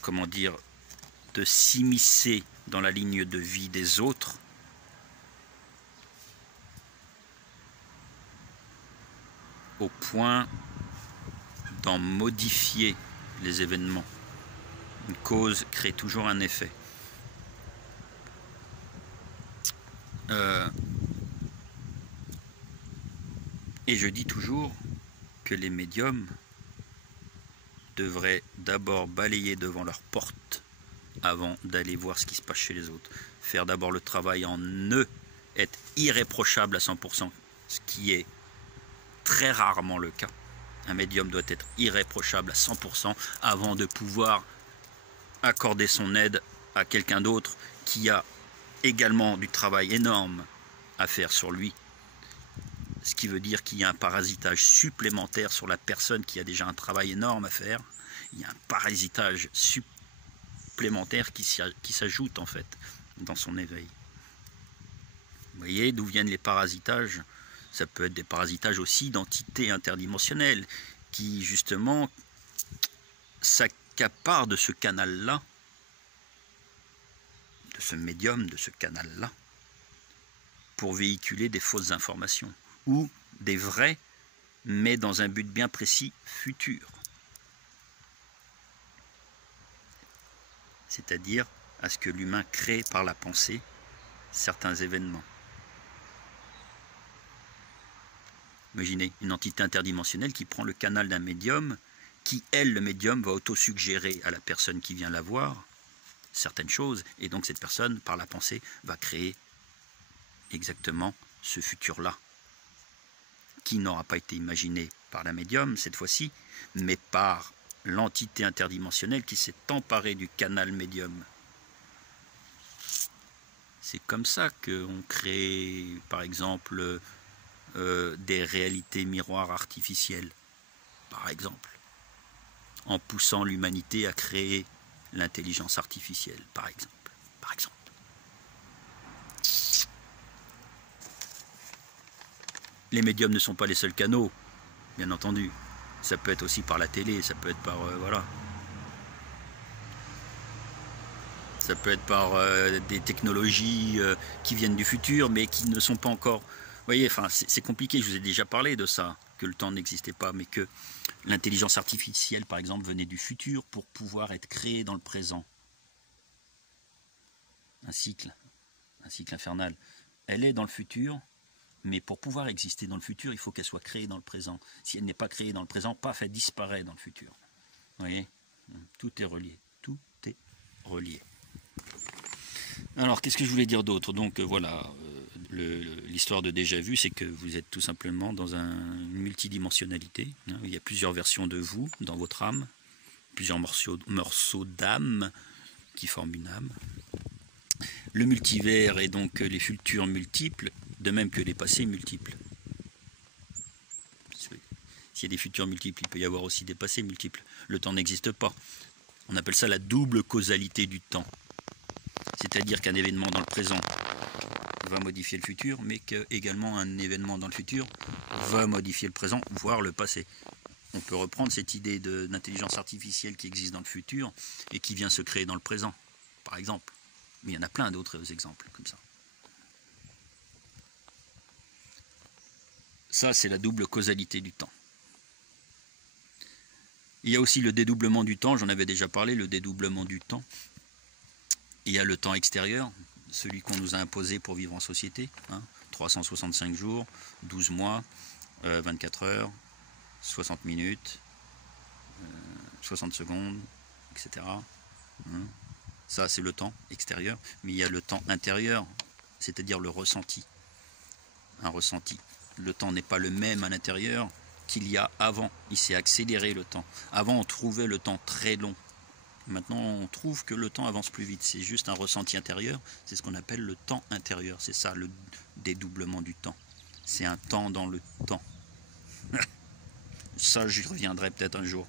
comment dire, de s'immiscer dans la ligne de vie des autres, au point d'en modifier les événements. Une cause crée toujours un effet. Et je dis toujours que les médiums devraient d'abord balayer devant leur porte avant d'aller voir ce qui se passe chez les autres. Faire d'abord le travail en eux, être irréprochable à 100%, ce qui est très rarement le cas. Un médium doit être irréprochable à 100% avant de pouvoir accorder son aide à quelqu'un d'autre qui a également du travail énorme à faire sur lui. Ce qui veut dire qu'il y a un parasitage supplémentaire sur la personne qui a déjà un travail énorme à faire. Il y a un parasitage supplémentaire qui s'ajoute en fait dans son éveil. Vous voyez d'où viennent les parasitages? Ça peut être des parasitages aussi d'entités interdimensionnelles qui justement s'accaparent de ce canal-là, de ce médium, de ce canal-là, pour véhiculer des fausses informations ou des vraies, mais dans un but bien précis, futur. C'est-à-dire à ce que l'humain crée par la pensée certains événements. Imaginez une entité interdimensionnelle qui prend le canal d'un médium, qui, elle, le médium, va autosuggérer à la personne qui vient la voir certaines choses, et donc cette personne, par la pensée, va créer exactement ce futur-là, qui n'aura pas été imaginé par la médium cette fois-ci, mais par l'entité interdimensionnelle qui s'est emparée du canal médium. C'est comme ça qu'on crée, par exemple, des réalités miroirs artificielles, par exemple, en poussant l'humanité à créer l'intelligence artificielle, par exemple. Les médiums ne sont pas les seuls canaux, bien entendu. Ça peut être aussi par la télé, ça peut être par voilà. Ça peut être par des technologies qui viennent du futur, mais qui ne sont pas encore. Vous voyez, enfin, c'est compliqué. Je vous ai déjà parlé de ça, que le temps n'existait pas, mais que l'intelligence artificielle, par exemple, venait du futur pour pouvoir être créée dans le présent. Un cycle infernal. Elle est dans le futur. Mais pour pouvoir exister dans le futur, il faut qu'elle soit créée dans le présent. Si elle n'est pas créée dans le présent, paf, elle disparaît dans le futur. Vous voyez? Tout est relié. Tout est relié. Alors, qu'est-ce que je voulais dire d'autre? Donc, voilà, l'histoire de déjà vu, c'est que vous êtes tout simplement dans une multidimensionnalité. Il y a plusieurs versions de vous dans votre âme, plusieurs morceaux d'âme qui forment une âme. Le multivers est donc les futurs multiples, de même que les passés multiples. S'il y a des futurs multiples, il peut y avoir aussi des passés multiples. Le temps n'existe pas. On appelle ça la double causalité du temps. C'est-à-dire qu'un événement dans le présent va modifier le futur, mais qu'également un événement dans le futur va modifier le présent, voire le passé. On peut reprendre cette idée d'intelligence artificielle qui existe dans le futur et qui vient se créer dans le présent, par exemple. Mais il y en a plein d'autres exemples comme ça. Ça, c'est la double causalité du temps. Il y a aussi le dédoublement du temps, j'en avais déjà parlé, le dédoublement du temps. Il y a le temps extérieur, celui qu'on nous a imposé pour vivre en société, 365 jours, 12 mois, 24 heures, 60 minutes, 60 secondes, etc. Ça, c'est le temps extérieur. Mais il y a le temps intérieur, c'est-à-dire le ressenti. Un ressenti. Le temps n'est pas le même à l'intérieur qu'il y a avant. Il s'est accéléré le temps. Avant, on trouvait le temps très long. Maintenant, on trouve que le temps avance plus vite. C'est juste un ressenti intérieur. C'est ce qu'on appelle le temps intérieur. C'est ça, le dédoublement du temps. C'est un temps dans le temps. Ça, j'y reviendrai peut-être un jour.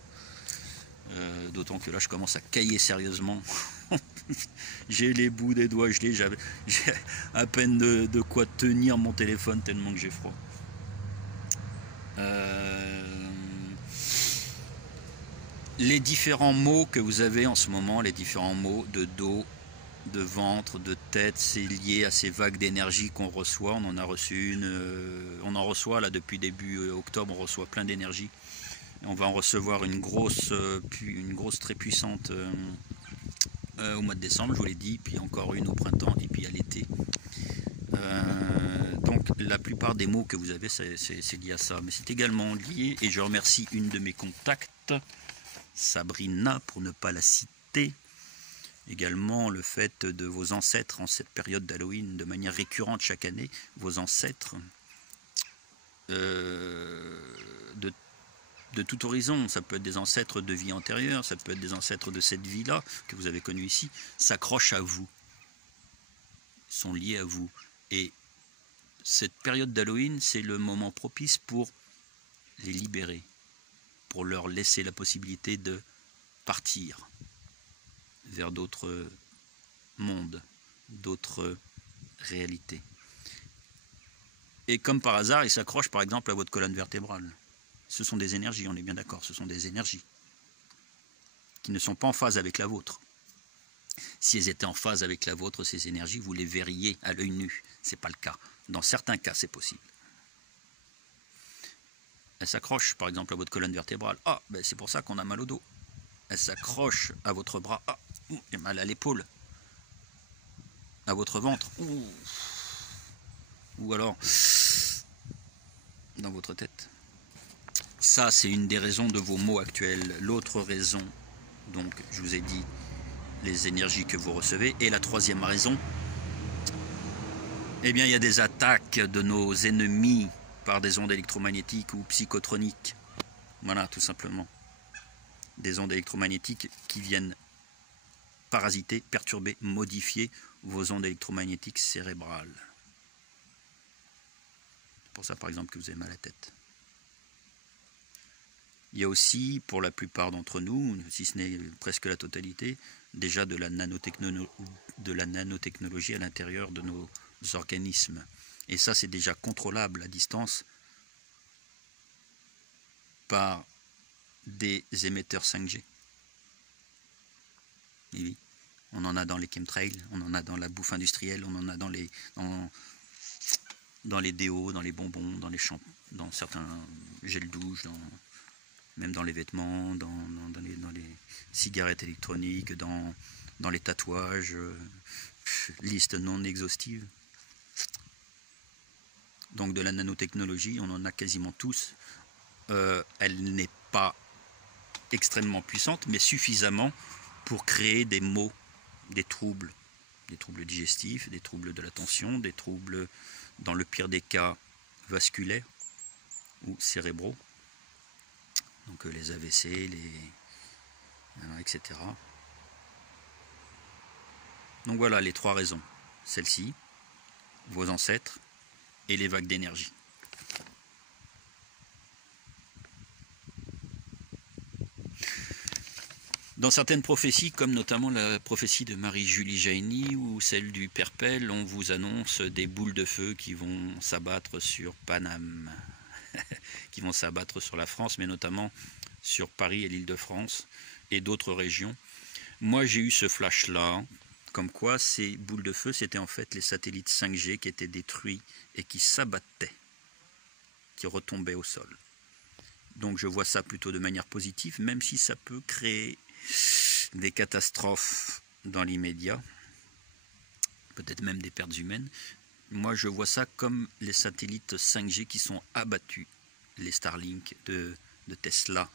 D'autant que là, je commence à cailler sérieusement. J'ai les bouts des doigts gelés. J'ai à peine de quoi tenir mon téléphone tellement que j'ai froid. Les différents mots que vous avez en ce moment, les différents mots de dos, de ventre, de tête, c'est lié à ces vagues d'énergie qu'on reçoit. On en a reçu une, on en reçoit là depuis début octobre, on reçoit plein d'énergie. On va en recevoir une grosse très puissante au mois de décembre, je vous l'ai dit, puis encore une au printemps et puis à l'été. Donc la plupart des mots que vous avez, c'est lié à ça. Mais c'est également lié, et je remercie une de mes contacts, Sabrina, pour ne pas la citer, également le fait de vos ancêtres en cette période d'Halloween, de manière récurrente chaque année, vos ancêtres de tout horizon, ça peut être des ancêtres de vie antérieure, ça peut être des ancêtres de cette vie-là, que vous avez connue ici, s'accrochent à vous, sont liés à vous. Et cette période d'Halloween, c'est le moment propice pour les libérer, pour leur laisser la possibilité de partir vers d'autres mondes, d'autres réalités. Et comme par hasard, ils s'accrochent par exemple à votre colonne vertébrale. Ce sont des énergies, on est bien d'accord, ce sont des énergies qui ne sont pas en phase avec la vôtre. Si elles étaient en phase avec la vôtre, ces énergies, vous les verriez à l'œil nu. Ce n'est pas le cas. Dans certains cas, c'est possible. Elles s'accrochent par exemple à votre colonne vertébrale. Ah, ben c'est pour ça qu'on a mal au dos. Elles s'accrochent à votre bras. Ah, j'ai mal à l'épaule. À votre ventre. Ou alors dans votre tête. Ça, c'est une des raisons de vos maux actuels. L'autre raison, donc, je vous ai dit, les énergies que vous recevez. Et la troisième raison, eh bien, il y a des attaques de nos ennemis par des ondes électromagnétiques ou psychotroniques. Voilà, tout simplement. Des ondes électromagnétiques qui viennent parasiter, perturber, modifier vos ondes électromagnétiques cérébrales. C'est pour ça, par exemple, que vous avez mal à la tête. Il y a aussi, pour la plupart d'entre nous, si ce n'est presque la totalité, déjà de la nanotechnologie à l'intérieur de nos organismes. Et ça, c'est déjà contrôlable à distance par des émetteurs 5G. Et oui, on en a dans les chemtrails, on en a dans la bouffe industrielle, on en a dans les déos, dans les bonbons, dans certains gels douche, même dans les vêtements, dans les cigarettes électroniques, dans les tatouages, liste non exhaustive. Donc de la nanotechnologie, on en a quasiment tous. Elle n'est pas extrêmement puissante, mais suffisamment pour créer des maux, des troubles digestifs, des troubles de l'attention, des troubles, dans le pire des cas, vasculaires ou cérébraux. Donc les AVC, etc. Donc voilà les 3 raisons. Celle-ci, vos ancêtres et les vagues d'énergie. Dans certaines prophéties, comme notamment la prophétie de Marie-Julie Jaini ou celle du Père Pell, on vous annonce des boules de feu qui vont s'abattre sur Paname, qui vont s'abattre sur la France, mais notamment sur Paris et l'Île-de-France et d'autres régions. Moi, j'ai eu ce flash-là, comme quoi ces boules de feu, c'était en fait les satellites 5G qui étaient détruits et qui s'abattaient, qui retombaient au sol. Donc je vois ça plutôt de manière positive, même si ça peut créer des catastrophes dans l'immédiat, peut-être même des pertes humaines. Moi je vois ça comme les satellites 5G qui sont abattus, les Starlink de Tesla,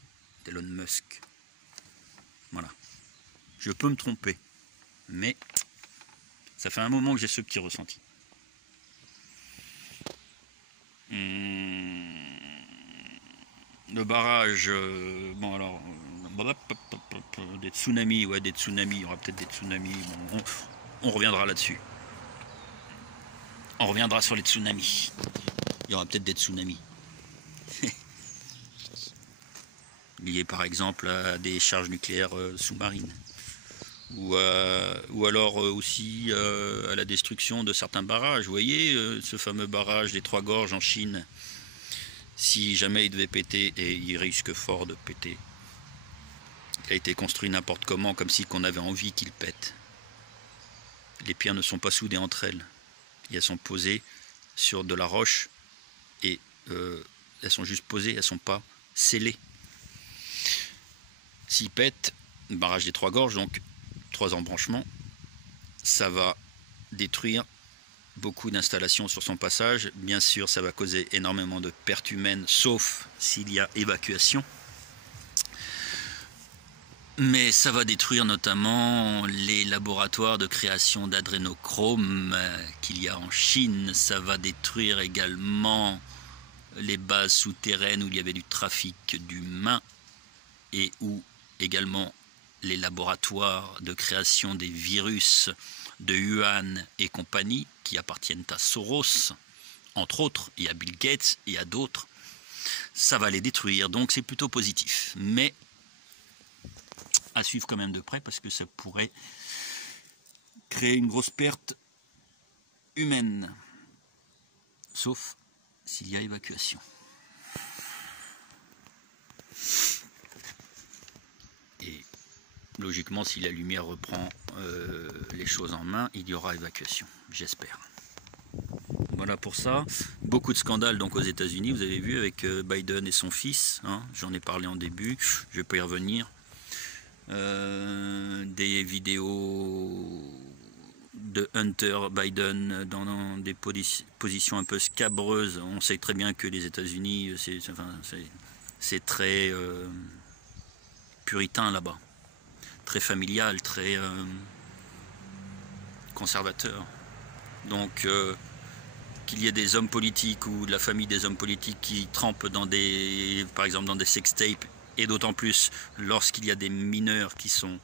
d'Elon Musk. Voilà. Je peux me tromper, mais ça fait un moment que j'ai ce petit ressenti. Le barrage, bon alors, des tsunamis, ouais des tsunamis, il y aura peut-être des tsunamis, bon, on reviendra là-dessus. On reviendra sur les tsunamis. Il y aura peut-être des tsunamis. Liés par exemple à des charges nucléaires sous-marines. Ou alors aussi à la destruction de certains barrages. Vous voyez ce fameux barrage des 3 Gorges en Chine. Si jamais il devait péter, et il risque fort de péter, il a été construit n'importe comment, comme si qu'on avait envie qu'il pète. Les pierres ne sont pas soudées entre elles. Et elles sont posées sur de la roche, et elles sont juste posées, elles ne sont pas scellées. S'il pète, le barrage des 3 Gorges, donc 3 embranchements, ça va détruire beaucoup d'installations sur son passage. Bien sûr, ça va causer énormément de pertes humaines, sauf s'il y a évacuation. Mais ça va détruire notamment les laboratoires de création d'adrénochrome qu'il y a en Chine. Ça va détruire également les bases souterraines où il y avait du trafic d'humains et où également les laboratoires de création des virus de Wuhan et compagnie qui appartiennent à Soros, entre autres, et à Bill Gates et à d'autres, ça va les détruire, donc c'est plutôt positif. Mais à suivre quand même de près parce que ça pourrait créer une grosse perte humaine, sauf s'il y a évacuation. Et logiquement, si la lumière reprend les choses en main, il y aura évacuation, j'espère. Voilà pour ça. Beaucoup de scandales donc aux États-Unis, vous avez vu, avec Biden et son fils, hein, j'en ai parlé en début, je ne vais pas y revenir. Des vidéos de Hunter Biden dans des positions un peu scabreuses. On sait très bien que les États-Unis, c'est très puritain là-bas, très familial, très conservateur. Donc qu'il y ait des hommes politiques ou de la famille des hommes politiques qui trempent dans des, par exemple dans des sextapes, et d'autant plus lorsqu'il y a des mineurs qui sont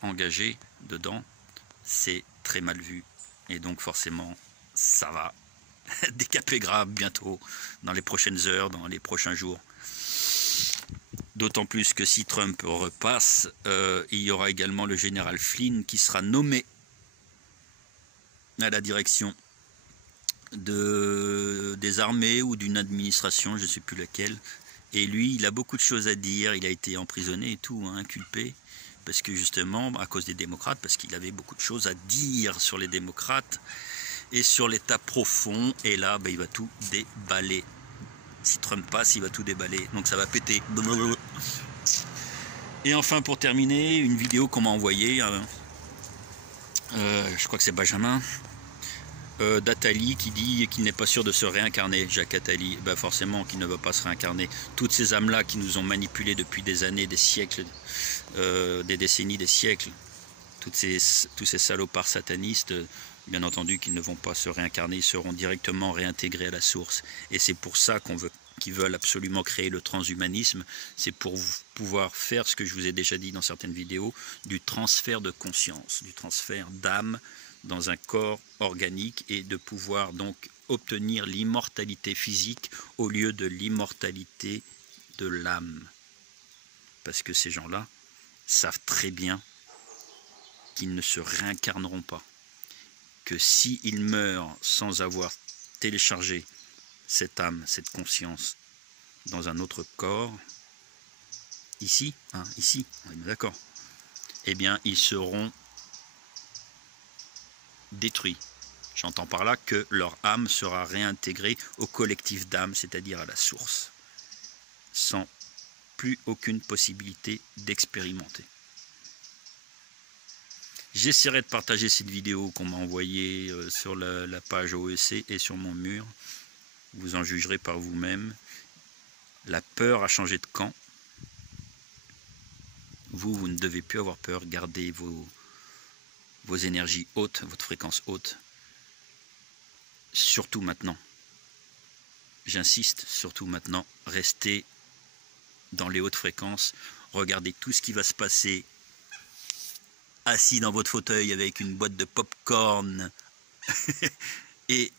engagés dedans, c'est très mal vu. Et donc forcément, ça va décaper grave bientôt, dans les prochaines heures, dans les prochains jours. D'autant plus que si Trump repasse, il y aura également le général Flynn qui sera nommé à la direction des armées ou d'une administration, je ne sais plus laquelle. Et lui, il a beaucoup de choses à dire, il a été emprisonné et tout, hein, inculpé, parce que justement, à cause des démocrates, parce qu'il avait beaucoup de choses à dire sur les démocrates et sur l'état profond, et là, ben, il va tout déballer. Si Trump passe, il va tout déballer, donc ça va péter. Et enfin, pour terminer, une vidéo qu'on m'a envoyée, je crois que c'est Benjamin, d'Attali qui dit qu'il n'est pas sûr de se réincarner, Jacques Attali. Ben forcément qu'il ne va pas se réincarner. Toutes ces âmes-là qui nous ont manipulés depuis des années, des siècles, des décennies, des siècles, tous ces salopards satanistes, bien entendu qu'ils ne vont pas se réincarner, ils seront directement réintégrés à la source. Et c'est pour ça qu'on veut qui veulent absolument créer le transhumanisme, c'est pour pouvoir faire ce que je vous ai déjà dit dans certaines vidéos, du transfert de conscience, du transfert d'âme dans un corps organique et de pouvoir donc obtenir l'immortalité physique au lieu de l'immortalité de l'âme. Parce que ces gens-là savent très bien qu'ils ne se réincarneront pas. Que s'ils meurent sans avoir téléchargé cette âme, cette conscience dans un autre corps, ici, ici, on est d'accord, eh bien ils seront détruits. J'entends par là que leur âme sera réintégrée au collectif d'âmes, c'est-à-dire à la source, sans plus aucune possibilité d'expérimenter. J'essaierai de partager cette vidéo qu'on m'a envoyée sur la page OEC et sur mon mur. Vous en jugerez par vous-même. La peur a changé de camp. Vous ne devez plus avoir peur. Gardez vos énergies hautes, votre fréquence haute. Surtout maintenant. J'insiste, surtout maintenant. Restez dans les hautes fréquences. Regardez tout ce qui va se passer assis dans votre fauteuil avec une boîte de pop-corn et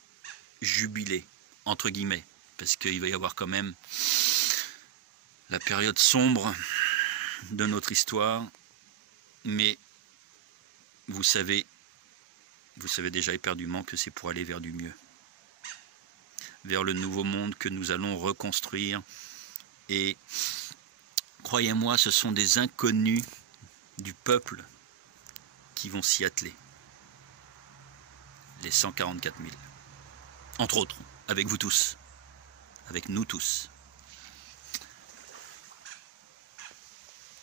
jubilez, entre guillemets, parce qu'il va y avoir quand même la période sombre de notre histoire, mais vous savez déjà éperdument que c'est pour aller vers du mieux, vers le nouveau monde que nous allons reconstruire. Et croyez-moi, ce sont des inconnus du peuple qui vont s'y atteler. Les 144 000. Entre autres, avec vous tous. Avec nous tous.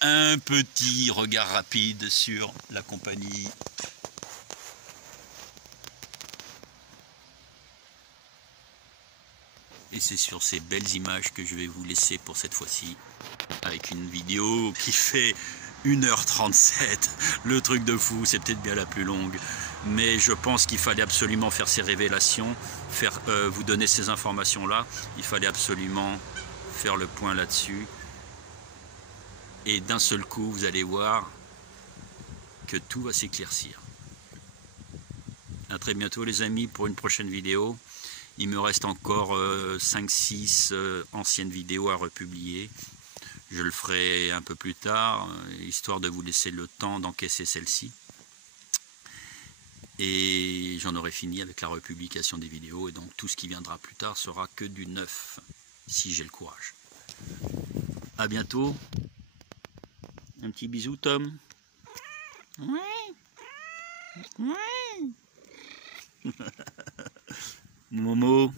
Un petit regard rapide sur la compagnie. Et c'est sur ces belles images que je vais vous laisser pour cette fois-ci. Avec une vidéo qui fait 1h37, le truc de fou, c'est peut-être bien la plus longue, mais je pense qu'il fallait absolument faire ces révélations, vous donner ces informations-là, il fallait absolument faire le point là-dessus, et d'un seul coup, vous allez voir que tout va s'éclaircir. À très bientôt les amis pour une prochaine vidéo. Il me reste encore 5-6 anciennes vidéos à republier. Je le ferai un peu plus tard, histoire de vous laisser le temps d'encaisser celle-ci. Et j'en aurai fini avec la republication des vidéos. Et donc tout ce qui viendra plus tard sera que du neuf, si j'ai le courage. À bientôt. Un petit bisou, Tom. Oui. Oui. Momo.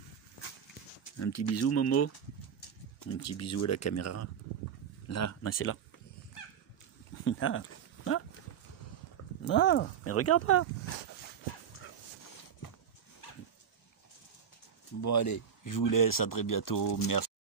Un petit bisou, Momo. Un petit bisou à la caméra. Là, c'est là. Ah, ah, ah, mais regarde là. Bon allez, je vous laisse, à très bientôt, merci.